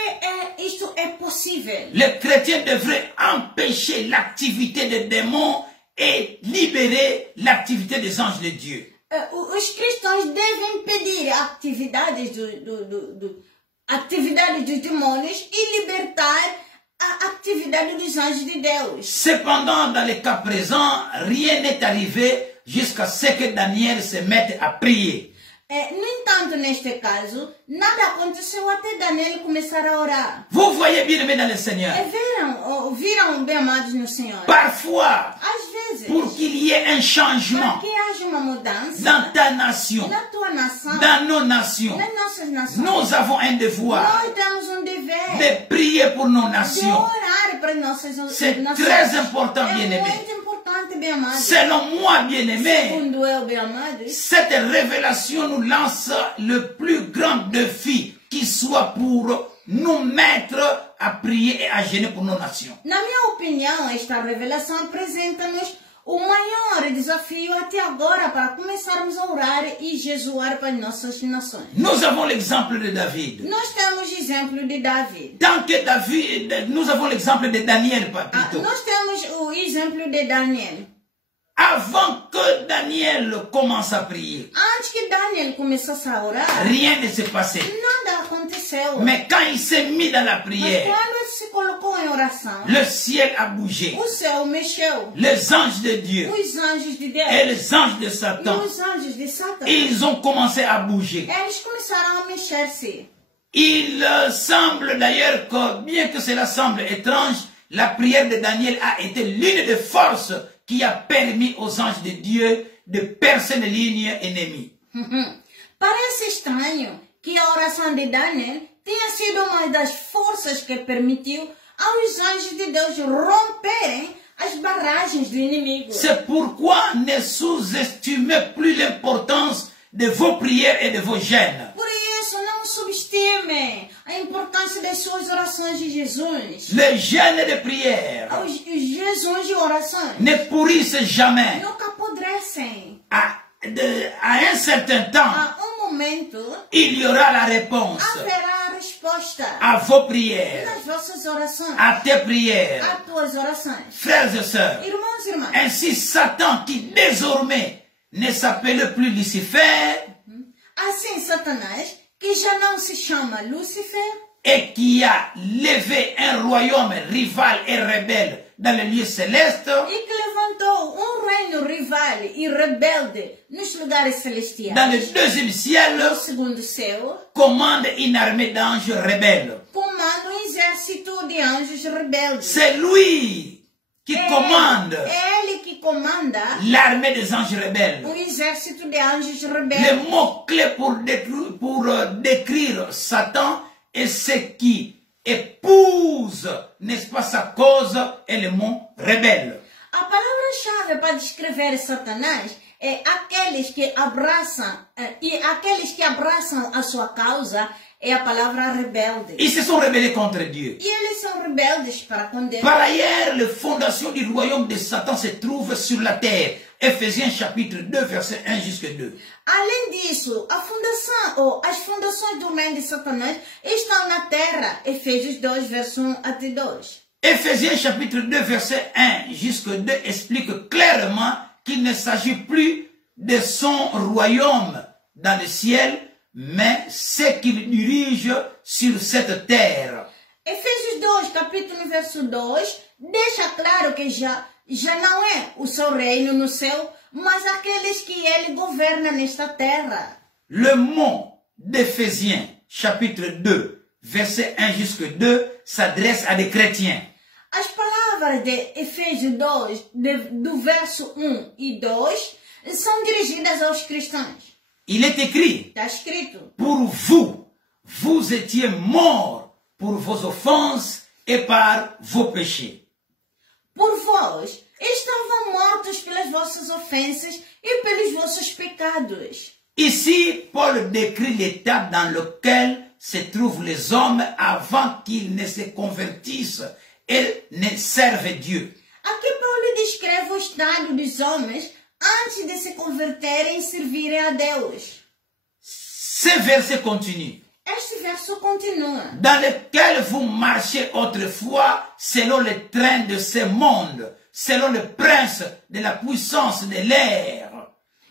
isto é possível. les chrétiens devraient empêcher l'activité des démons et libérer l'activité des anges de Dieu. Os cristãos devem impedir atividades atividade dos demônios e libertar a atividade dos anjos de Deus. Cependant, dans le cas présent, rien n'est arrivé jusqu'à ce que Daniel se mette à prier. No entanto, neste caso, nada aconteceu até Daniel começar a orar. Vous voyez bien aimé dans le Seigneur. Viram bem amados no Senhor. Parfois, Às vezes, pour qu'il y ait un changement para que haja uma mudança dans ta nation, na tua nação, dans nos nations, nas nossas nações, nous avons un devoir nós temos um dever de prier pour nos de nations. orar para nossas C'est nações. très important, É bien-aimé. muito importante, bem amado. Selon moi, bien-aimé, Segundo eu, bem amados, cette révélation nous lance le plus grand défi qui soit pour nous mettre à prier et à jeûner pour nos nations. na minha opinião, esta revelação apresenta-nos o maior desafio até agora para começarmos a orar e jejuar para as nossas nações. Nous avons l'exemple de David. Nós temos o exemplo de Davi. Tant que David, nous avons l'exemple de Daniel, papito. Nós temos o exemplo de Daniel. Avant que Daniel commence à prier, Antes que Daniel começasse a orar, rien ne s'est passé. nada aconteceu. Mais quand il s'est mis dans la Mas prière, quando ele se colocou em oração, le ciel a bougé. o céu mexeu. Les anges de Dieu Os anjos de Deus et les anges de e Satan, os anjos de Satanás, ils ont commencé à bouger. eles começaram a mexer-se. Il semble d'ailleurs que, bien que cela semble étrange, la prière de Daniel a été l'une des forces qui a permis aux anges de Dieu de percer les lignes ennemies. Parece estranho que a oração de Daniel tenha sido uma das forças que permitiu aos anjos de Deus romperem as barragens do inimigo. C'est pourquoi ne sous-estimez plus l'importance de vos prières et de vos jeûnes. Por isso, não subestimem a importância das suas orações de Jesus. Les jeûnes de prière Os jejuns de orações ne pourrissent jamais. nunca apodrecem. À un certain temps, A momento, il y aura la réponse haverá a resposta à vos prières, nas vossas orações, à tes prières. às tuas orações. Frères et sœurs, Irmãos e irmãs, ainsi Satan, qui désormais ne s'appelle plus Lucifer assim Satanás, que já não se chama Lúcifer, et qui a levé un royaume rival et rebelle dans les lieux célestes, e que levantou reino rival e rebelde nos lugares celestiais, dans le deuxième ciel, no segundo céu, commande une armée d'anges rebelles. comanda exército de anjos rebeldes. C'est lui qui commande Ele que comanda l'armée des anges rebelles. exército de anjos Le rebeldes. mot-clé pour décrire Satan est ce qui épouse, n'est-ce pas, sa cause, est le mot rebelle. A palavra-chave para descrever Satanás é aqueles que abraçam a sua causa é a palavra rebelde. Ils se sont rebellés contre Dieu. E eles são rebeldes para com Deus. Par ailleurs, les fondations du royaume de Satan se trouvent sur la terre. Ephésiens chapitre 2, verset 1 jusqu'à 2. Além disso, as fundações do reino de Satanás estão na terra. Efésios 2, verso 1 até 2. Ephésiens chapitre 2, verset 1 jusqu'à 2 explique clairement qu'il ne s'agit plus de son royaume dans le ciel, mais ce qu'il dirige sur cette terre. Efésios 2, capítulo verso 2, deixa claro que já não é o seu reino no céu, mas aqueles que ele governa nesta terra. Le mot d'Éphésiens, chapitre 2, verset 1 jusqu'à 2, s'adresse à des chrétiens. As palavras de Efésios 2, do verso 1 e 2, são dirigidas aos cristãos. Il est écrit, Está escrito, pour vous, vous étiez morts pour vos offenses et par vos péchés. por vós estavam mortos pelas vossas ofensas e pelos vossos pecados. Ici, Paul décrit l'état dans lequel se trouvent les hommes avant qu'ils ne se convertissent et ne servent Dieu. Aqui Paulo descreve o estado dos homens antes de se converterem e servirem a Deus. Ce verset continue. Este verso continua. Dans lequel vous marchez autrefois selon le train de ce monde, selon le prince de la puissance de l'air.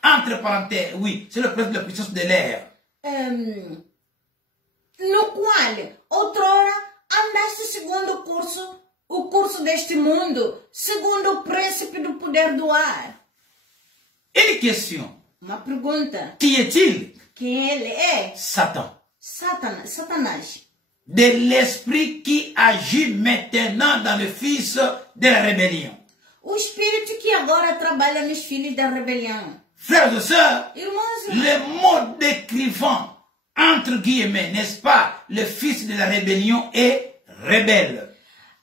Entre parenthèses, oui, c'est le prince de la puissance de l'air. No qual, outrora, andaste segundo o curso deste mundo, segundo o príncipe do poder do ar. Une question. Uma pergunta. Qui est-il? Quem ele é? Satan. Satanás. De l'esprit qui agit maintenant dans le fils de la rébellion. O espírito que agora trabalha nos filhos da rebelião. Frères et sœurs, Irmãos, le mot décrivant, entre guillemets, n'est-ce pas, le fils de la rébellion est rebelle.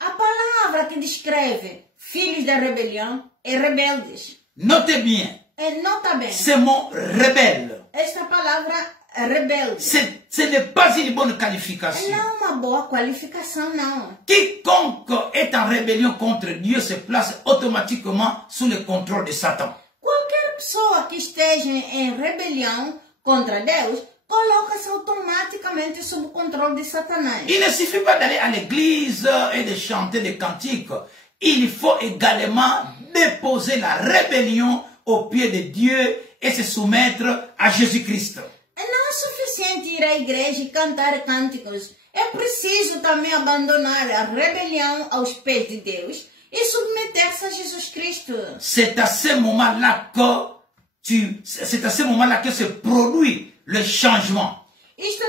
a palavra que descreve filhos da rebelião é rebeldes. Notez bien, Nota bem, ce mot rebelle, esta palavra rebelde ce n'est pas une bonne qualification. não é uma boa qualificação, não. Quiconque est en rébellion contre Dieu se place automatiquement sous le contrôle de Satan. Qualquer pessoa que esteja em rebelião contra Deus, coloca-se automaticamente sob o controle de Satanás. Il ne suffit pas d'aller à l'église et de chanter des cantiques. Il faut également déposer la rébellion au pied de Dieu et se soumettre à Jésus-Christ. Não é suficiente ir à igreja e cantar cânticos. É preciso também abandonar a rebelião aos pés de Deus e submeter-se a Jesus Cristo. C'est à ce moment-là que se produit le changement. Isto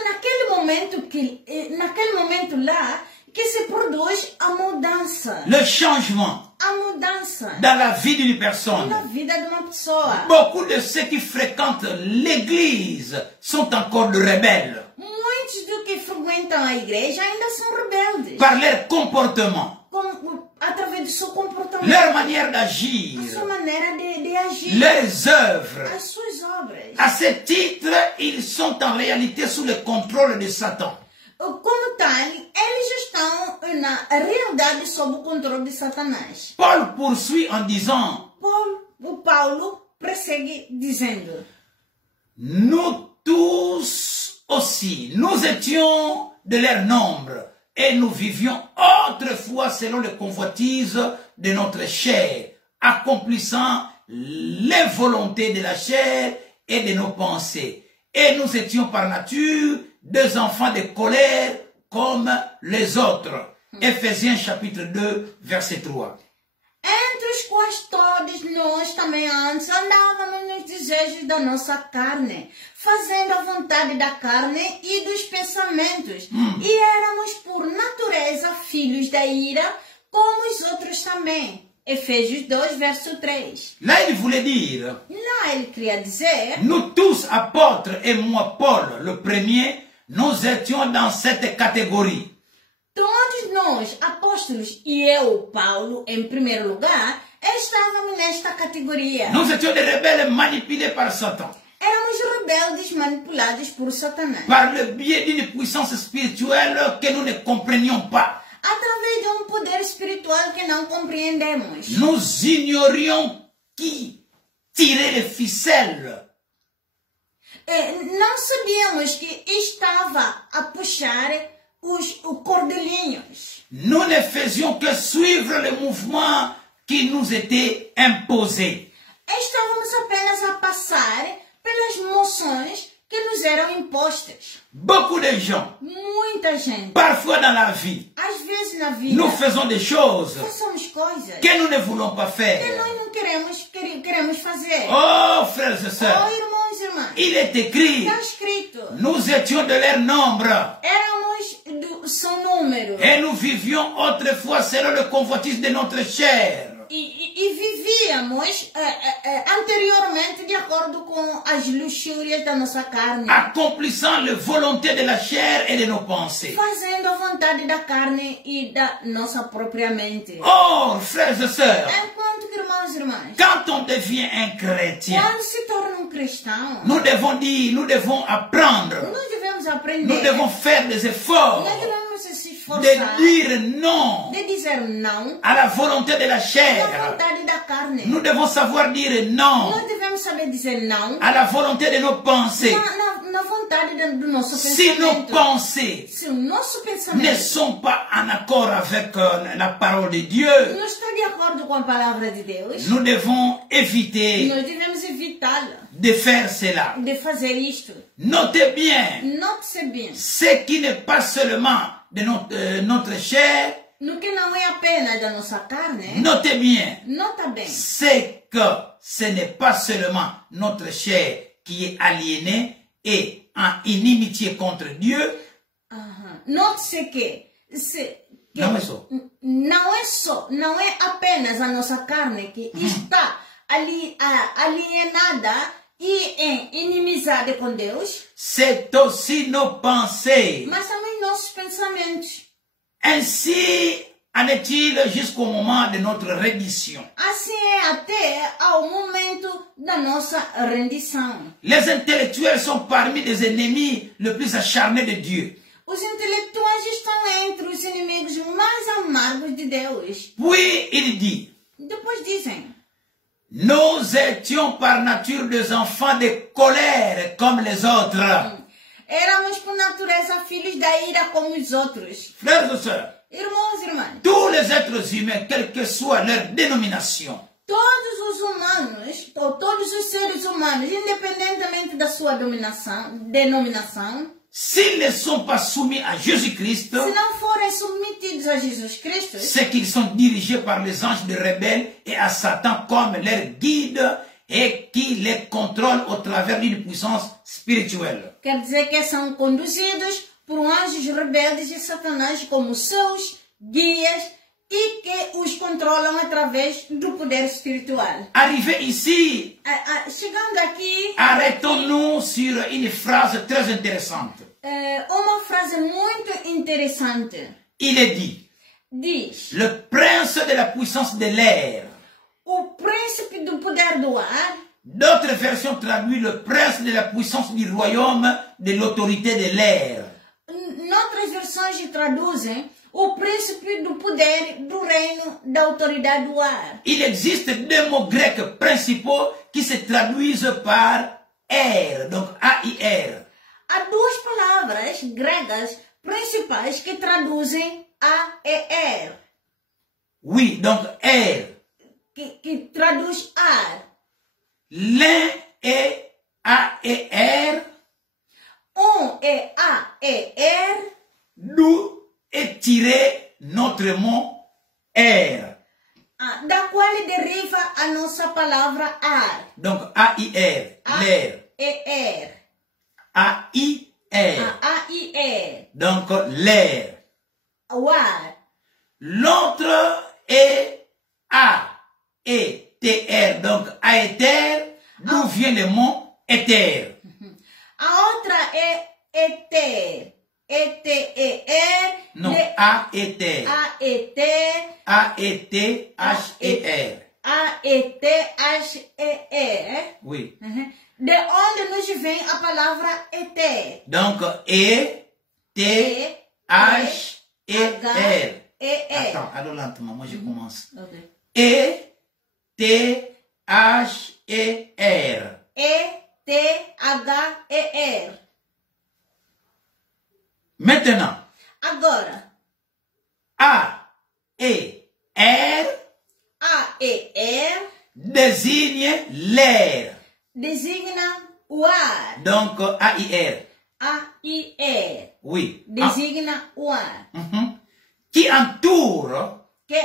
naquele momento lá que se produz a mudança. Le changement A mudança dans la vie d'une personne. na vida de uma pessoa. Beaucoup de ceux qui fréquentent l'église sont encore de rebelles Muitos do que frequentam a igreja ainda são rebeldes. par leur comportement, Através do seu comportamento. leur manière A d'agir, sua maneira de agir. leurs œuvres. As suas obras. À ce titre, ils sont en réalité sous le contrôle de Satan. Como tal, eles estão na realidade sob o controle de Satanás. Paul poursuit en disant, Paulo prossegue dizendo: nous tous aussi, nous étions de leur nombre et nous vivions autrefois selon les convoitises de notre chair, accomplissant les volontés de la chair et de nos pensées. Et nous étions par nature des enfants de colère comme les autres. Ephésiens chapitre 2, verset 3. Entre os quais todos nós também antes andávamos nos desejos da nossa carne, fazendo a vontade da carne e dos pensamentos. E éramos por natureza filhos da ira, como os outros também. Efésios 2, verso 3. Là, il voulait dire, Lá ele queria dizer, nous tous, apôtres et moi, Paul, le premier, nous étions dans cette catégorie. todos nós, apóstolos, e eu, Paulo, em primeiro lugar, estávamos nesta categoria. Nous étions des rebelles manipulés par Satan, Éramos rebeldes manipulados por Satanás. par le biais d'une puissance spirituelle que nous ne comprenions pas. Através de poder espiritual que não compreendemos. Nous ignorions qui tirer les ficelles. Não sabíamos que estava a puxar os cordelinhos. Nous ne faisions que suivre le mouvement qui nous était imposé. Estávamos apenas a passar pelas moções que nos eram impostas. Beaucoup de gens, Muita gente. parfois dans la vie, Às vezes na vida, nous faisons des choses façamos coisas que nous ne voulons pas que faire. nós não queremos fazer. Oh, frères et Oh, sœurs, irmãos e irmãs, il est écrit, está escrito. nous étions de leur nombre Éramos do seu número. et nous vivions autrefois selon le convoitise de notre chair. E vivíamos anteriormente de acordo com as luxúrias da nossa carne. Accomplissant la volonté de la chair et de nos pensées. Fazendo a vontade da carne e da nossa própria mente. Or, frères et sœurs, Enquanto que, irmãos e irmãs, quand on devient un chrétien, quando se torna um cristão, nous devons dire, nous devons apprendre, nós devemos aprender. nous devons faire des efforts Nós devemos se esforçar de dire non de dizer não à la volonté de la à chair. vontade da carne. Nous devons savoir dire non Nós devemos saber dizer não à la volonté de nos pensées. na vontade do nosso Si nos pensamento. pensées Se o nosso ne pensamento sont pas en accord avec la parole de Dieu, não está de acordo com a palavra de Deus, nous devons éviter nós devemos evitá-la, de faire cela. de fazer isto. Notez bien, Note-se bem, ce qui n'est pas seulement de notre chair, no que não é apenas da nossa carne, notez bien, nota bem, c'est que ce n'est pas seulement notre chair qui est aliénée et en inimitié contre Dieu. Note-se que Não é só. não é apenas a nossa carne que está alienada e em inimizade com Deus, C'est aussi nos pensées. mas também nossos pensamentos. Ainsi en est-il jusqu'au moment de notre reddition. Assim é até ao momento da nossa rendição. Les intellectuels sont parmi les ennemis les plus acharnés de Dieu. Os intelectuais estão entre os inimigos mais amargos de Deus. Puis il dit, Depois dizem, nous étions par nature des enfants de colère comme les autres. éramos por natureza filhos da ira como os outros. Frères et sœurs, Irmãos e irmãs, tous les êtres humains, quelle que soit leur dénomination, todos os humanos, ou todos os seres humanos, independentemente da sua denominação, s'ils ne sont pas soumis à Jésus-Christ, se não forem submetidos a Jesus Cristo, c'est qu'ils sont dirigés par les anges de rebelles et à Satan comme leur guide et qui les contrôle au travers d'une puissance spirituelle. quer dizer que são conduzidos por anjos rebeldes e Satanás como seus guias e que os controlam através do poder espiritual. Arrivé ici, Chegando aqui, arrêtons-nous sur une phrase très intéressante. uma frase muito interessante. Il est dit, Diz, le prince de la puissance de l'air. o príncipe do poder do ar, D'autres versions traduisent le prince de la puissance du royaume de l'autorité de l'air. noutras versões traduzem o príncipe do poder do reino da autoridade do ar. Il existe deux mots grecs principaux qui se traduisent par air, donc A-I-R. Há duas palavras gregas principais que traduzem A e R, Oui, donc air. que traduz ar. L'un est A-E-R, Um é A e R, d'où est tiré notre mot air. da qual deriva a nossa palavra ar. Donc A-I-R, l'air. E R. A-I-R. A-I-R. Donc l'air. O ar. L'autre est A-E-T-R, donc aéther, d'où vient le mot éther. A outra é éter. E-T-E-R. Non, A-éther. A-E-T. A-E-T-H-E-R. A-E-T-H-E-R. Oui. De onde nos vem a palavra éter? Donc E-T-H-E-R. E-R. Attends, allons lentement, moi je commence. Okay. E-T-H-E-R. E-T-H-E-R. E-T-H-E-R. Maintenant, agora, A-E-R. A-E-R. Désigne l'air. Designa o ar. Donc, A-I-R. A-I-R. Oui. Designa o ar. Qui entoure. Que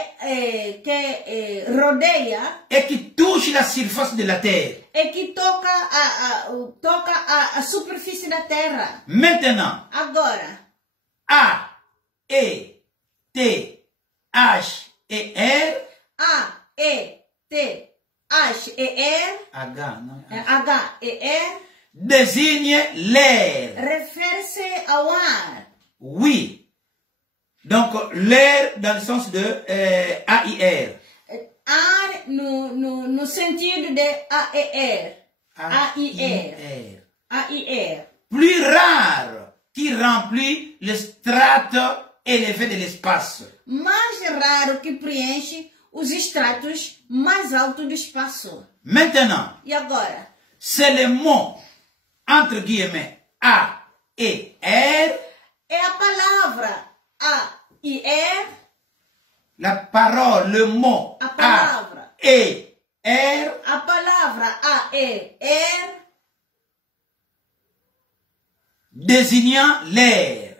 rodeia. Et qui touche la surface de la terre. E que toca a superfície da terra. Maintenant. Agora. A-E-T-H-E-R. A-E-T-H-E-R. H-E-R. Désigne l'air. Refere-se ao ar. Oui. Donc, l'air dans le sens de A-I-R. Ar no sentido de A-E-R. A-I-R. A-I-R. Plus rare, qui remplit les strates élevées de l'espace. Mais raro que preenche os estratos mais altos do espaço. Maintenant, e agora? C'est le mot, entre guillemets, A-E-R. É a palavra A-I-R. La parole, le mot a palavra A-E-R. A palavra A-E-R. Désignant l'air.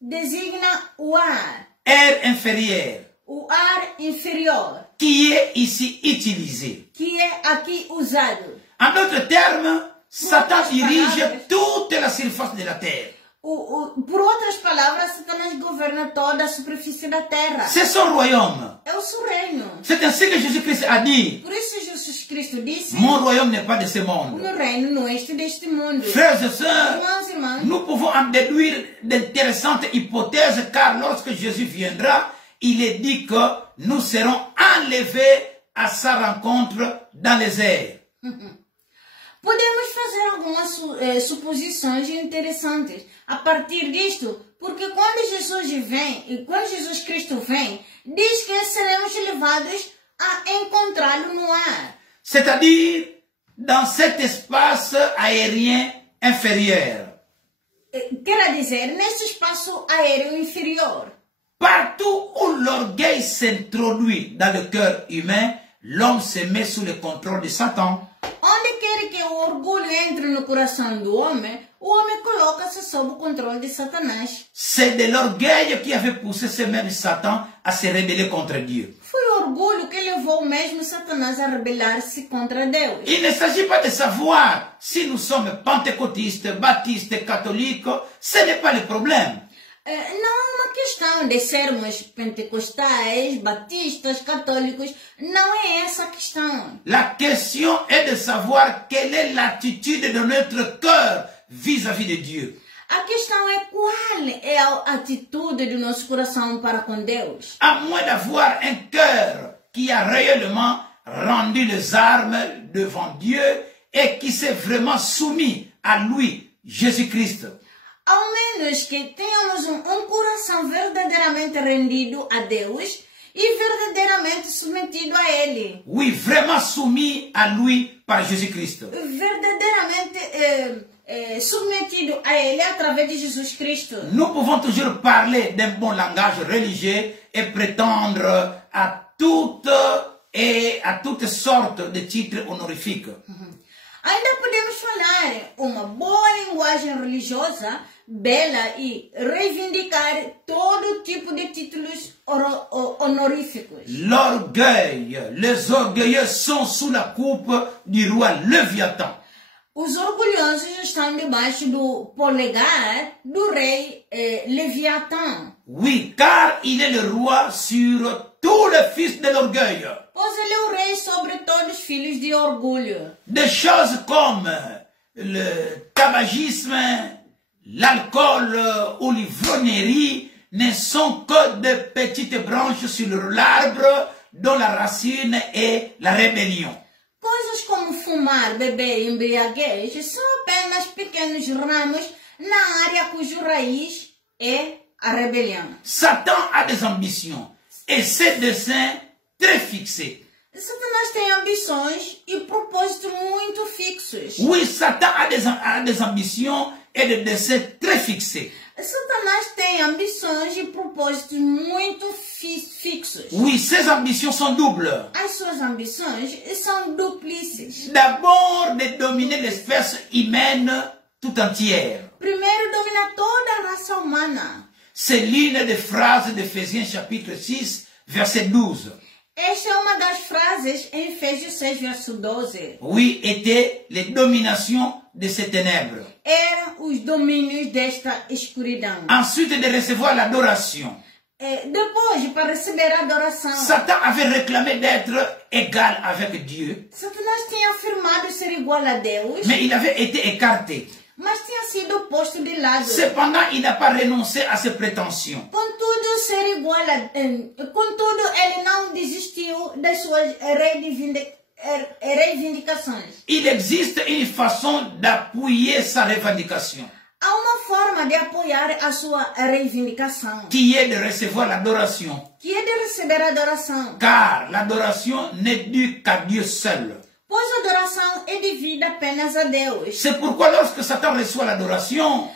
Designa o ar. Air inférieur. O ar inferior. Qui est ici utilisé. Que é aqui usado. En d'autres termes, Satan dirige toute la surface de la terre. Por outras palavras, Satanás governa toda a superfície da terra. C'est son royaume. É o seu reino. C'est ainsi que Jésus-Christ a dit. Por isso Jesus Cristo disse: Mon royaume n'est pas de ce monde. O meu reino não é deste mundo. Frères et sœurs, irmãos e irmãs, nous pouvons en déduire d'intéressantes hypothèses, car lorsque Jésus viendra, il est dit que nous serons enlevés à sa rencontre dans les airs. Podemos fazer algumas suposições interessantes a partir disto, porque quando Jesus vem, e quando Jesus Cristo vem, diz que seremos levados a encontrá-lo no ar. C'est-à-dire dans cet espace aérien inférieur. Quer dizer, neste espaço aéreo inferior. Partout où l'orgueil s'introduit dans le cœur humain, l'homme se met sous le contrôle de Satan. Onde quer que o orgulho entre no coração do homem, o homem coloca-se sob o controle de Satanás. C'est de l'orgueil qui avait poussé ce même Satan à se rebeller contre Dieu. Foi o orgulho que levou mesmo Satanás a rebelar-se contra Deus. Il ne s'agit pas de savoir si nous sommes pentecôtistes, baptistes, catholiques, ce n'est pas le problème. Não é uma questão de sermos pentecostais, batistas, católicos. Não é essa a questão. La question est de savoir quelle est l'attitude de notre cœur vis-à-vis de Dieu. A questão é qual é a atitude do nosso coração para com Deus. À moins d'avoir un cœur qui a réellement rendu les armes devant Dieu et qui s'est vraiment soumis à lui, Jésus-Christ. Ao menos que tenhamos um coração verdadeiramente rendido a Deus e verdadeiramente submetido a Ele. Oui, vraiment soumis à lui par Jésus-Christ. Verdadeiramente submetido a Ele através de Jesus Cristo. Nous pouvons toujours parler d'un bon langage religieux et prétendre à toutes sortes de titres honorifiques. Ainda podemos falar uma boa linguagem religiosa, bela e reivindicar todo tipo de títulos honoríficos. L'orgueil, les orgueilleux sont sous la coupe du roi Léviathan. Os orgulhosos estão debaixo do polegar do rei Leviatã. Oui, car il est le roi sur tous les fils de l'orgueil. Pois ele é o rei sobre todos os filhos de orgulho. Des choses comme le tabagisme, l'alcool ou l'ivrognerie ne sont que de petites branches sur l'arbre dont la racine est la rébellion. Coisas como fumar, beber e embriaguez são apenas pequenos ramos na área cujo raiz é a rebelião. Satan a des ambitions et ses desseins très fixés. Satanás tem ambições e propósitos muito fixos. Oui, Satan a des ambitions et des desseins très fixés. Satanás tem ambições e propósitos muito fixos. Oui, ses ambitions sont doubles. As suas ambições são duplices. D'abord, de dominer l'espèce humaine tout entière. Primeiro, domina toda a raça humana. C'est l'une des phrases d'Éphésiens chapitre 6, verset 12. Esta é uma das frases em Efésios 6, verso 12. Oui, était les dominations de ces ténèbres. Eram os domínios desta escuridão. Ensuite, de recevoir l'adoration. Depois, para receber a adoração, Satan avait réclamé d'être égal avec Dieu, Satanás tinha afirmado ser igual a Deus, mais il avait été écarté. mas tinha sido posto de lado. Cependant, il n'a pas renoncé à ses prétentions. Contudo, ser igual contudo, ele não desistiu das suas reivindicações. Il existe une façon d'appuyer sa revendication, Há uma forma de apoiar a sua reivindicação, qui est de recevoir l'adoration. que é de receber a adoração. Car l'adoration n'est due qu'à Dieu seul. Pois a adoração é devida apenas a Deus. C'est pourquoi lorsque Satan reçoit l'adoration,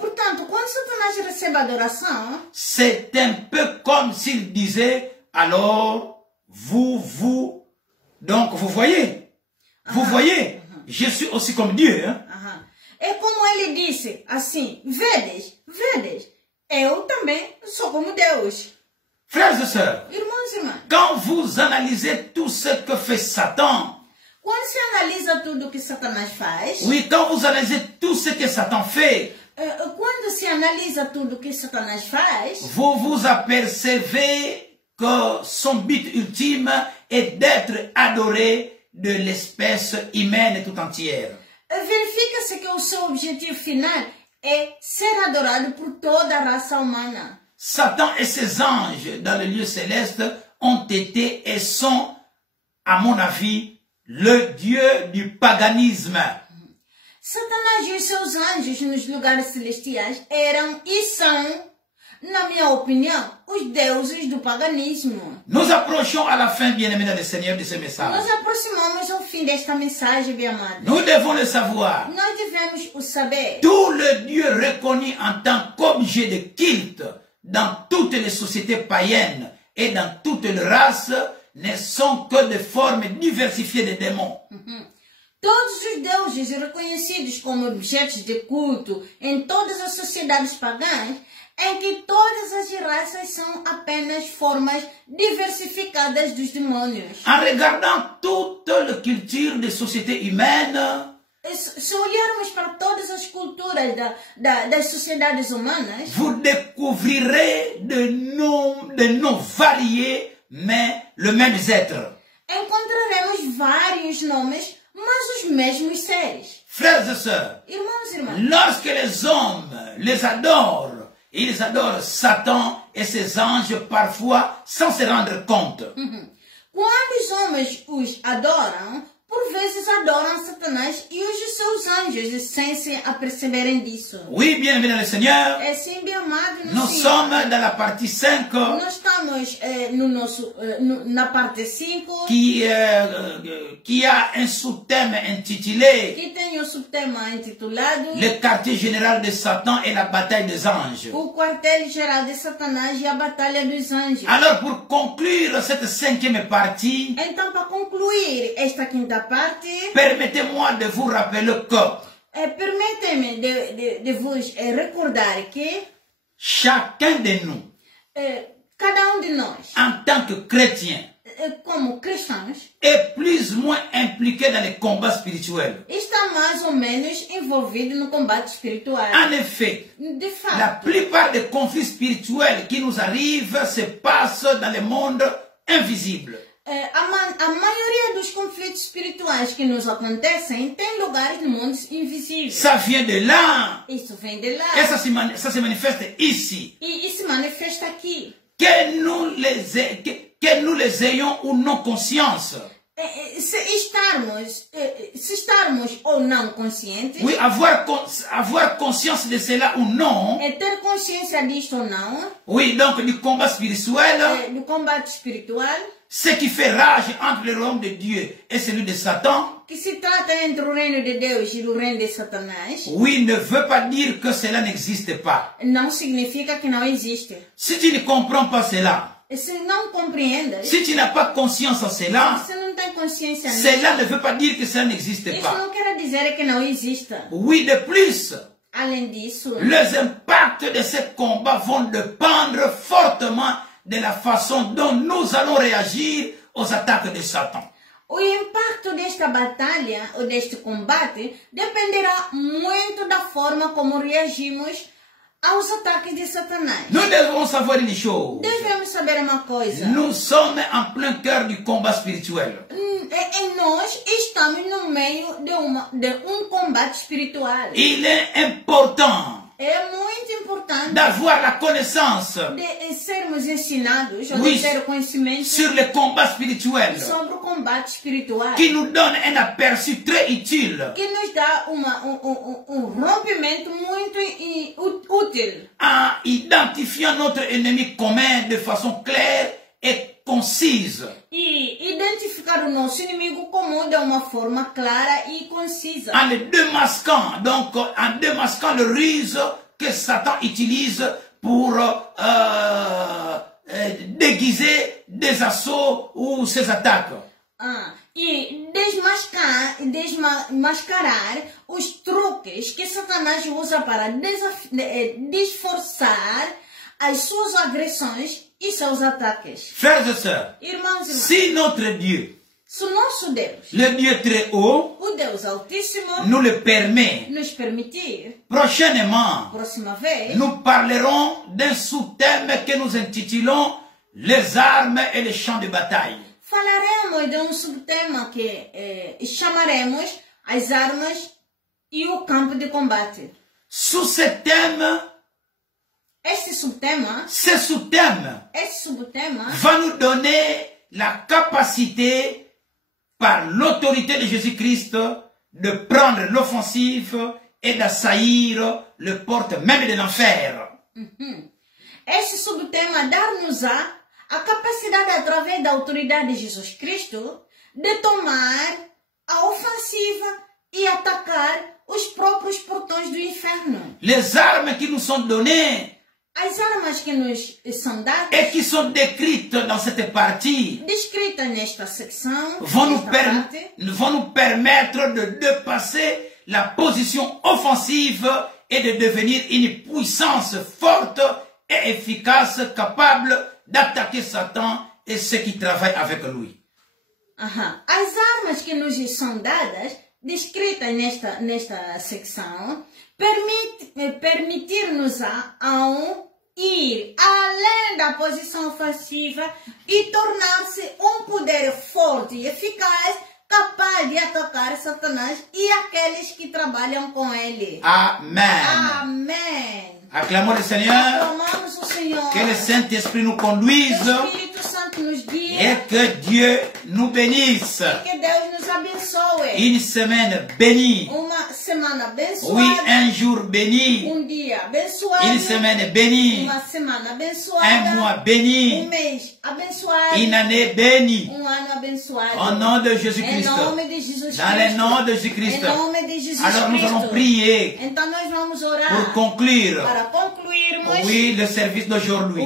Portanto, quando Satanás recebe a adoração, c'est un peu comme s'il disait, alors, donc vous voyez, je suis aussi comme Dieu. Hein? É como ele disse, assim, vedes, eu também sou como Deus. Frères et sœurs, Irmãos e irmãs, quand vous analysez tout ce que fait Satan, quando se analisa tudo que Satanás faz, oui, quand vous analysez tout ce que Satan fait, quando se analisa tudo que Satanás faz, vous vous apercevez que son but ultime est d'être adoré de l'espèce humaine tout entière. Verifica-se que o seu objetivo final é ser adorado por toda a raça humana. Satan et ses anges dans le lieu céleste ont été et sont, à mon avis, le dieu du paganisme. Satanás e os seus anjos nos lugares celestiais eram e são, na minha opinião, os deuses do paganismo. Nous approchons à la fin, bien-aimés dans le Seigneur, de ce message. Nós aproximamos ao fim desta mensagem, bem amado. Nous devons le savoir. Nós devemos o saber. Tous les dieux reconnus en tant qu'objet de culte dans toutes les sociétés païennes et dans toutes les races ne sont que des formes diversifiées de démons. Todos os deuses reconhecidos como objetos de culto em todas as sociedades pagãs, em que todas as raças são apenas formas diversificadas dos demônios. En regardant toute la culture des sociétés humaines, Se olharmos para todas as culturas das sociedades humanas, vous découvrirez de noms variés, mais le même être. encontraremos vários nomes, mas os mesmos seres. Frères et sœurs, Irmãos e irmãs, lorsque les hommes les adorent, ils adorent Satan et ses anges parfois sans se rendre compte. quando os homens os adoram, por vezes adoram Satanás e os seus anjos sem se aperceberem disso. Oui, bienvenue dans le Seigneur. É sim, bem amado no Nous Senhor. sommes dans la partie 5 Nós estamos na parte 5, qui a un sous-thème intitulé que tem o subtema intitulado Le quartier général de Satan et la bataille des anges. O quartel-geral de Satanás e a Batalha dos Anjos. Alors pour conclure cette 5e partie, Então, para concluir esta quinta parte, permettez-moi de vous rappeler que permetem-me de vos recordar que chacun de nous, cada de nós, en tant que chrétien, como cristãos, est plus ou moins impliqué dans les combats spirituels. está mais ou menos envolvido no combate espiritual. En effet, De fato, la plupart des conflits spirituels qui nous arrivent se passent dans le monde invisible. a maioria dos conflitos espirituais que nos acontecem tem lugares no mundo invisível. Ça vient de là. Isso vem de lá. Et ça se manifeste ici. E se manifesta aqui. Que nous les ayons ou non conscience. Se estarmos ou não conscientes, Oui, avoir conscience de cela ou non. ter consciência disto ou não, Oui, donc du combat spirituel. do combate espiritual, ce qui fait rage entre le royaume de Dieu et celui de Satan, que se trata entre o reino de Deus e o reino de Satanás, oui, ne veut pas dire que cela n'existe pas. não significa que não existe. Si tu ne comprends pas cela, Se não compreendes, si tu n'as pas conscience de cela, se não tem consciência nisso, cela ne veut pas dire que cela n'existe isso pas. não quer dizer que não exista. Oui, de plus, Além disso, les impacts de ce combat vont dépendre fortement de la façon dont nous allons réagir aux attaques de Satan. o impacto desta batalha ou deste combate dependerá muito da forma como reagimos aos ataques de Satanás. Nous devons savoir une chose. Devemos saber uma coisa. Nous sommes en plein cœur du combat spirituel. E nós estamos no meio de um combate espiritual. Il est important É muito importante d'avoir la connaissance de sermos ensinados, ou Oui, de ter o conhecimento sur le combat spirituel sobre o combate espiritual, qui nous donne un aperçu très utile que nos dá rompimento muito útil en identifiant notre ennemi commun de façon claire et concise. e identificar o nosso inimigo comum de uma forma clara e concisa. En le démasquant, donc en démasquant le ruse que Satan utilise pour déguiser des assauts ou ses attaques. E desmascarar os truques que Satanás usa para disfarçar as suas agressões e seus ataques. Frères et sœurs, Irmãos e irmãs, si notre Dieu, se o nosso Deus, le Dieu très haut, o Deus Altíssimo, nous le permet, nos permitir, prochainement, próxima vez, nous parlerons d'un sous-thème que nous intitulons les armes et les champs de bataille. falaremos de um subtema que chamaremos as armas e o campo de combate. Sous ce thème, Este subtema va nous donner la capacité, par l'autorité de Jésus-Christ, de prendre l'offensive et d'assaillir le porte même de l'enfer. Este subtema dar-nos a capacidade, através da autoridade de Jesus Cristo, de tomar a ofensiva e atacar os próprios portões do inferno. Les armes qui nous sont données As armas que nos são dadas et qui sont décrites dans cette partie descritas nesta secção vont nous permettre de dépasser la position offensive et de devenir une puissance forte et efficace capable d'attaquer Satan et ceux qui travaillent avec lui. As armas que nos são dadas, descritas nesta secção, permitir-nos a ir além da posição ofensiva e tornar-se um poder forte e eficaz, capaz de atacar Satanás e aqueles que trabalham com ele. Amen. Amém. Acclamons le Seigneur. Aclamamos o Senhor. Que le Saint-Esprit nous conduise Que o Espírito Santo nos guie. et que Dieu nous bénisse. E que Deus nos abençoe. Une semaine bénie. Uma semana abençoada. Oui, un jour béni. Dia abençoado. Une semaine bénie. Uma semana abençoada. Un mois béni. Mês abençoado. Une année bénie. Ano abençoado. Au nom de Jésus-Christ. Em nome de Jesus Dans le nom de Jésus-Christ. Em nome de Jesus Alors nous Cristo. allons prier Então nós vamos orar pour conclure. para concluirmos Oui, le service d'aujourd'hui.